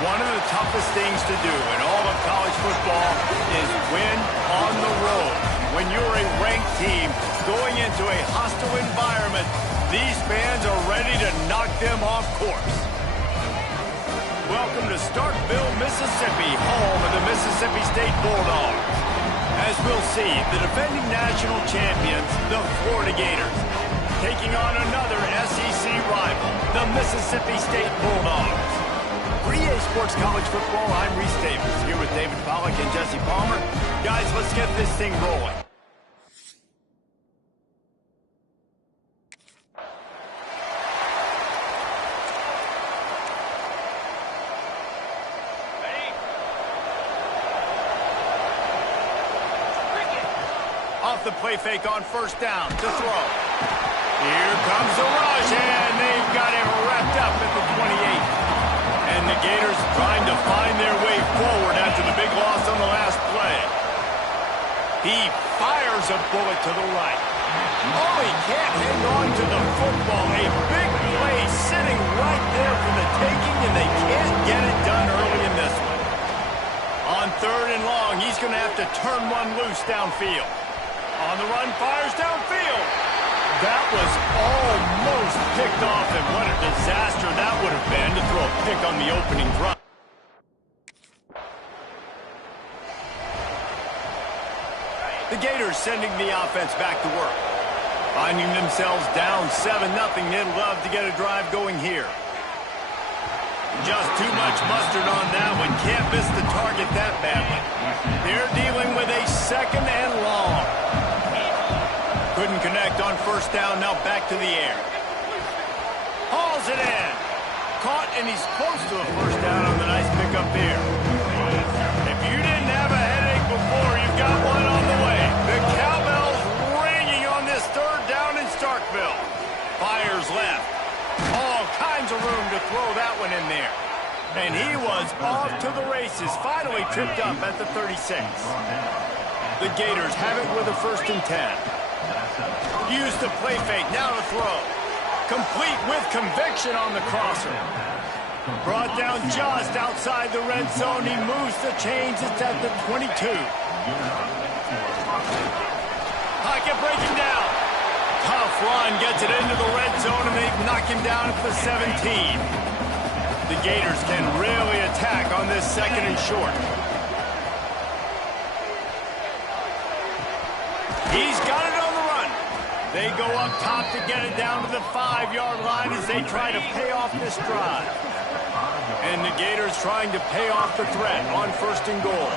One of the toughest things to do in all of college football is win on the road. When you're a ranked team going into a hostile environment, these fans are ready to knock them off course. Welcome to Starkville, Mississippi, home of the Mississippi State Bulldogs. As we'll see, the defending national champions, the Florida Gators, taking on another SEC rival, the Mississippi State Bulldogs. For EA Sports College Football, I'm Reese Davis, here with David Pollack and Jesse Palmer. Guys, let's get this thing rolling. Ready. Off the play fake on first down to throw. Here comes the rush, and they've got him wrapped up at the 28. And the Gators trying to find their way forward after the big loss on the last play. He fires a bullet to the right. Oh, he can't hang on to the football. A big play sitting right there for the taking, and they can't get it done early in this one. On third and long, he's going to have to turn one loose downfield. On the run, fires downfield. That was almost picked off, and what a disaster that would have been to throw a pick on the opening drive. The Gators sending the offense back to work. Finding themselves down 7-0, they'd love to get a drive going here. Just too much mustard on that one. Can't miss the target that badly. They're dealing with a second and long. first down, now back to the air. Hauls it in. Caught, and he's close to a first down on the nice pickup here. If you didn't have a headache before, you've got one on the way. The cowbell's ringing on this third down in Starkville. Fires left. All kinds of room to throw that one in there. And he was off to the races, finally tripped up at the 36. The Gators have it with a 1st and 10. Use the play fake, now to throw. Complete with conviction on the crosser. Brought down just outside the red zone. He moves the chains. It's at the 22. Pocket breaking down. Tough run gets it into the red zone, and they knock him down at the 17. The Gators can really attack on this 2nd and short. He's got it on the run. They go up top to get it down to the 5-yard line as they try to pay off this drive. And the Gators trying to pay off the threat on 1st and goal.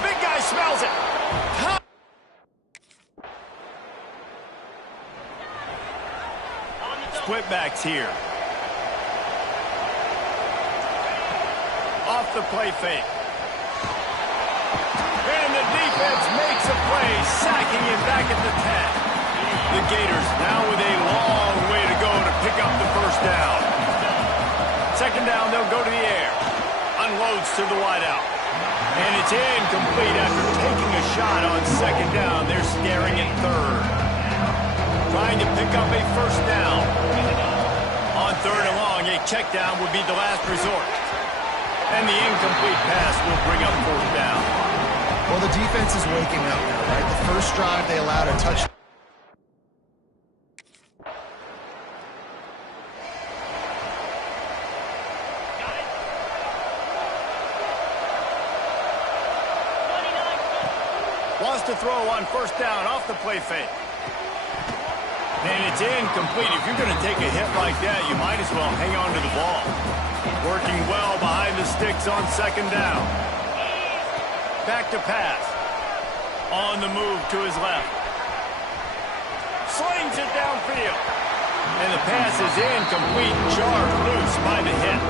Big guy smells it. Split backs here. Off the play fake. And the defense makes a play, sacking him back at the 10. The Gators now with a long way to go to pick up the first down. 2nd down, they'll go to the air. Unloads to the wideout. And it's incomplete after taking a shot on 2nd down. They're staring at 3rd. Trying to pick up a first down. On 3rd and long, a check down would be the last resort. And the incomplete pass will bring up 4th down. Well, the defense is waking up now, right? The first drive, they allowed a touchdown. Wants to throw on 1st down off the play fake. And it's incomplete. If you're going to take a hit like that, you might as well hang on to the ball. Working well behind the sticks on 2nd down. Back to pass. On the move to his left. Slings it downfield. And the pass is incomplete. Jarred loose by the hit.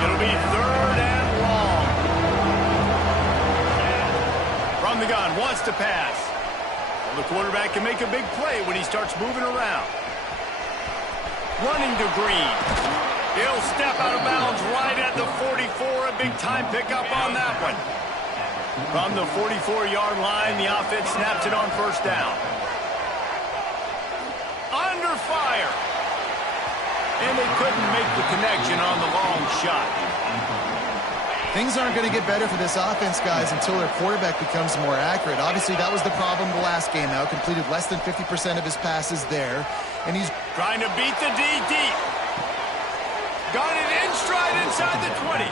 It'll be 3rd and long. From the gun, wants to pass. Well, the quarterback can make a big play when he starts moving around. Running to Green. He'll step out of bounds right at the 44. A big-time pickup on that one. From the 44-yard line, the offense snaps it on 1st down. Under fire. And they couldn't make the connection on the long shot. Things aren't going to get better for this offense, guys, until their quarterback becomes more accurate. Obviously, that was the problem the last game out. Completed less than 50% of his passes there. And he's trying to beat the D deep. Got it in stride inside the 20.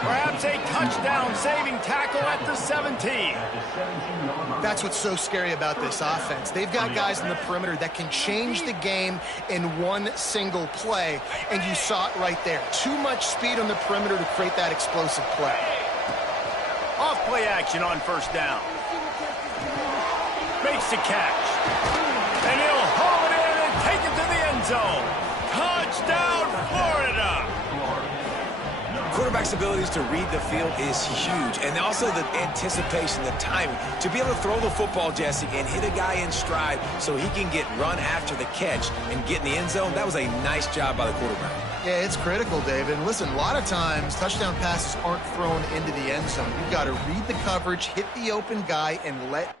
Perhaps a touchdown-saving tackle at the 17. That's what's so scary about this offense. They've got guys in the perimeter that can change the game in one single play, and you saw it right there. Too much speed on the perimeter to create that explosive play. Off play action on 1st down. Makes the catch. And he'll haul it in and take it to the end zone. Touchdown, Florida! Quarterback's abilities to read the field is huge, and also the anticipation, the timing. To be able to throw the football, Jesse, and hit a guy in stride so he can get run after the catch and get in the end zone, that was a nice job by the quarterback. Yeah, it's critical, David. And listen, a lot of times, touchdown passes aren't thrown into the end zone. You've got to read the coverage, hit the open guy, and let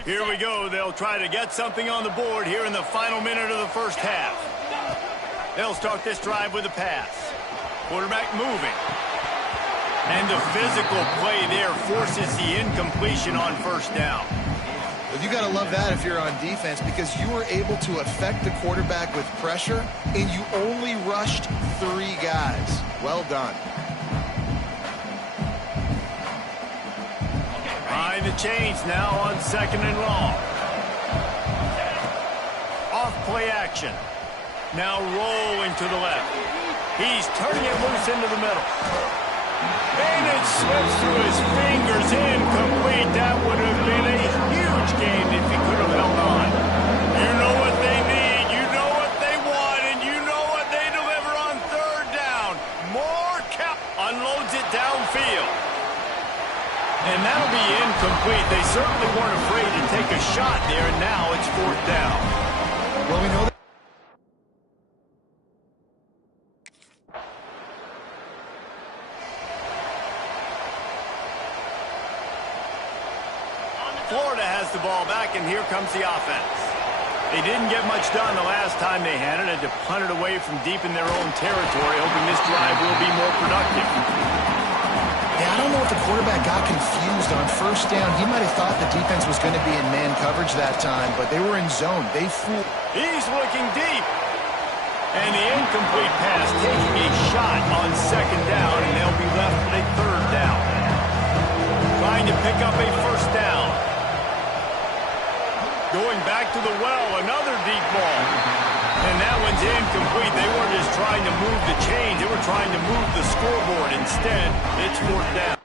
Here we go. They'll try to get something on the board here in the final minute of the first half. They'll start this drive with a pass. Quarterback moving. And the physical play there forces the incompletion on first down. Well, you got to love that if you're on defense, because you were able to affect the quarterback with pressure, and you only rushed 3 guys. Well done. Behind the chains now on 2nd and long. Off play action. Now rolling to the left. He's turning it loose into the middle. And it slips through his fingers, incomplete. That would have been a huge game if he could have held on. You know what they need, you know what they want, and you know what they deliver on 3rd down. More count. Unloads it downfield. And that'll be incomplete. They certainly weren't afraid to take a shot there, and now it's 4th down. Well, we know that. Florida has the ball back, and here comes the offense. They didn't get much done the last time they had it. Had to punt it away from deep in their own territory, hoping this drive will be more productive. Yeah, I don't know if the quarterback got confused on 1st down. He might have thought the defense was going to be in man coverage that time, but they were in zone. They fooled. He's looking deep. And the incomplete pass taking a shot on 2nd down, and they'll be left with a 3rd down. Trying to pick up a 1st down. Going back to the well, another deep ball. And that one's incomplete. They weren't just trying to move the chains. They were trying to move the scoreboard. Instead, it's 4th down.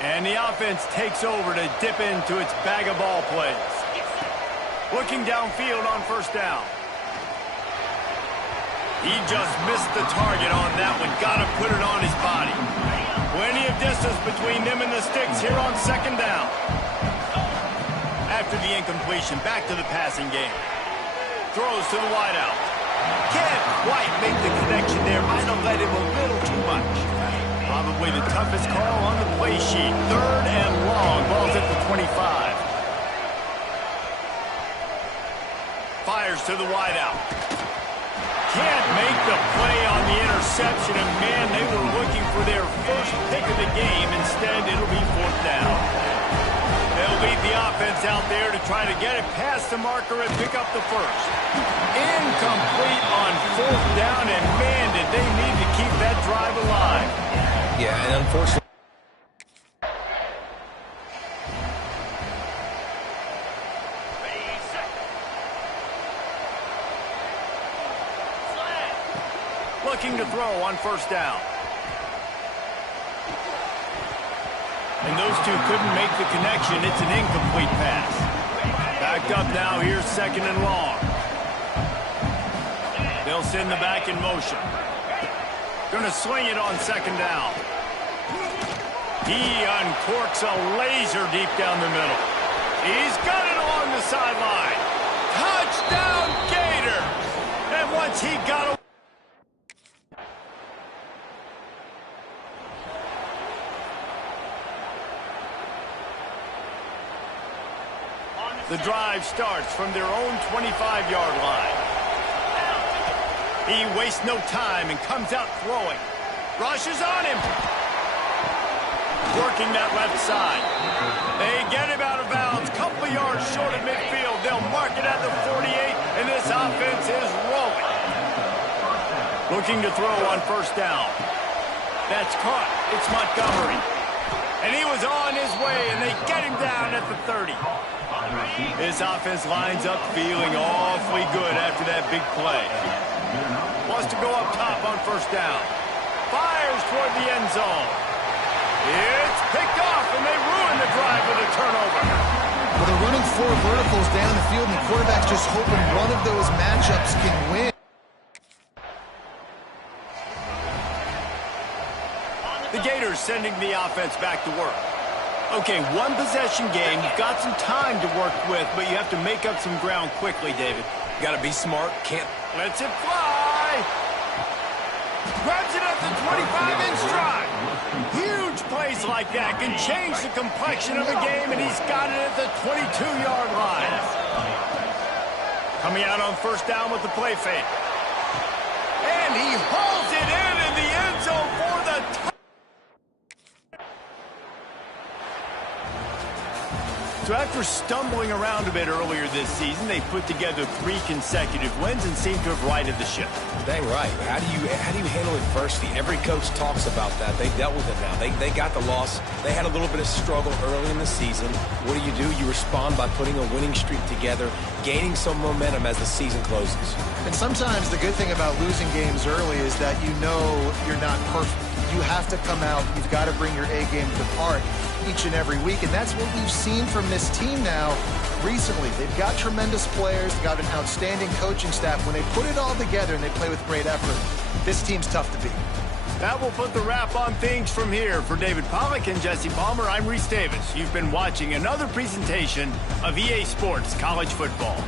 And the offense takes over to dip into its bag of ball plays. Looking downfield on 1st down. He just missed the target on that one. Got to put it on his body. Plenty of distance between them and the sticks here on 2nd down. After the incompletion, back to the passing game. Throws to the wideout. Can't quite make the connection there. Might have let him a little too much. Probably the toughest call on the play sheet. 3rd and long. Ball's at the 25. Fires to the wideout. Can't make the play on the interception, and man, they were looking for their first pick of the game. Instead, it'll be 4th down. They'll lead the offense out there to try to get it past the marker and pick up the 1st. Incomplete on 4th down, and man, did they need to keep that drive alive. Yeah, and unfortunately. Looking to throw on 1st down. And those two couldn't make the connection. It's an incomplete pass. Backed up now. Here's 2nd and long. They'll send the back in motion. Gonna swing it on 2nd down. He uncorks a laser deep down the middle. He's got it along the sideline. Touchdown, Gator! And once he got away. The drive starts from their own 25-yard line. He wastes no time and comes out throwing. Rushes on him. Working that left side. They get him out of bounds. Couple of yards short of midfield. They'll mark it at the 48, and this offense is rolling. Looking to throw on 1st down. That's caught. It's Montgomery. And he was on his way, and they get him down at the 30. This offense lines up feeling awfully good after that big play. Wants to go up top on 1st down. Fires toward the end zone. It's picked off, and they ruin the drive with a turnover. Well, they're running 4 verticals down the field, and the quarterback's just hoping one of those matchups can win. The Gators sending the offense back to work. Okay, 1 possession game. You've got some time to work with, but you have to make up some ground quickly, David. Got to be smart. Can't Lets it fly. Grabs it at the 25 in stride. Huge plays like that can change the complexion of the game, and he's got it at the 22-yard line. Coming out on first down with the play fake. And he hauls it in the end zone for the touchdown. So after stumbling around a bit earlier this season, they put together 3 consecutive wins and seem to have righted the ship. Dang right. How do you handle adversity? Every coach talks about that. They dealt with it now. They got the loss. They had a little bit of struggle early in the season. What do? You respond by putting a winning streak together, gaining some momentum as the season closes. And sometimes the good thing about losing games early is that you know you're not perfect. You have to come out. You've got to bring your A game to the park each and every week, and that's what we've seen from this team now recently. They've got tremendous players, they've got an outstanding coaching staff. When they put it all together and they play with great effort, this team's tough to beat. That will put the wrap on things from here. For David Pollack and Jesse Palmer, I'm Reese Davis. You've been watching another presentation of EA Sports College Football.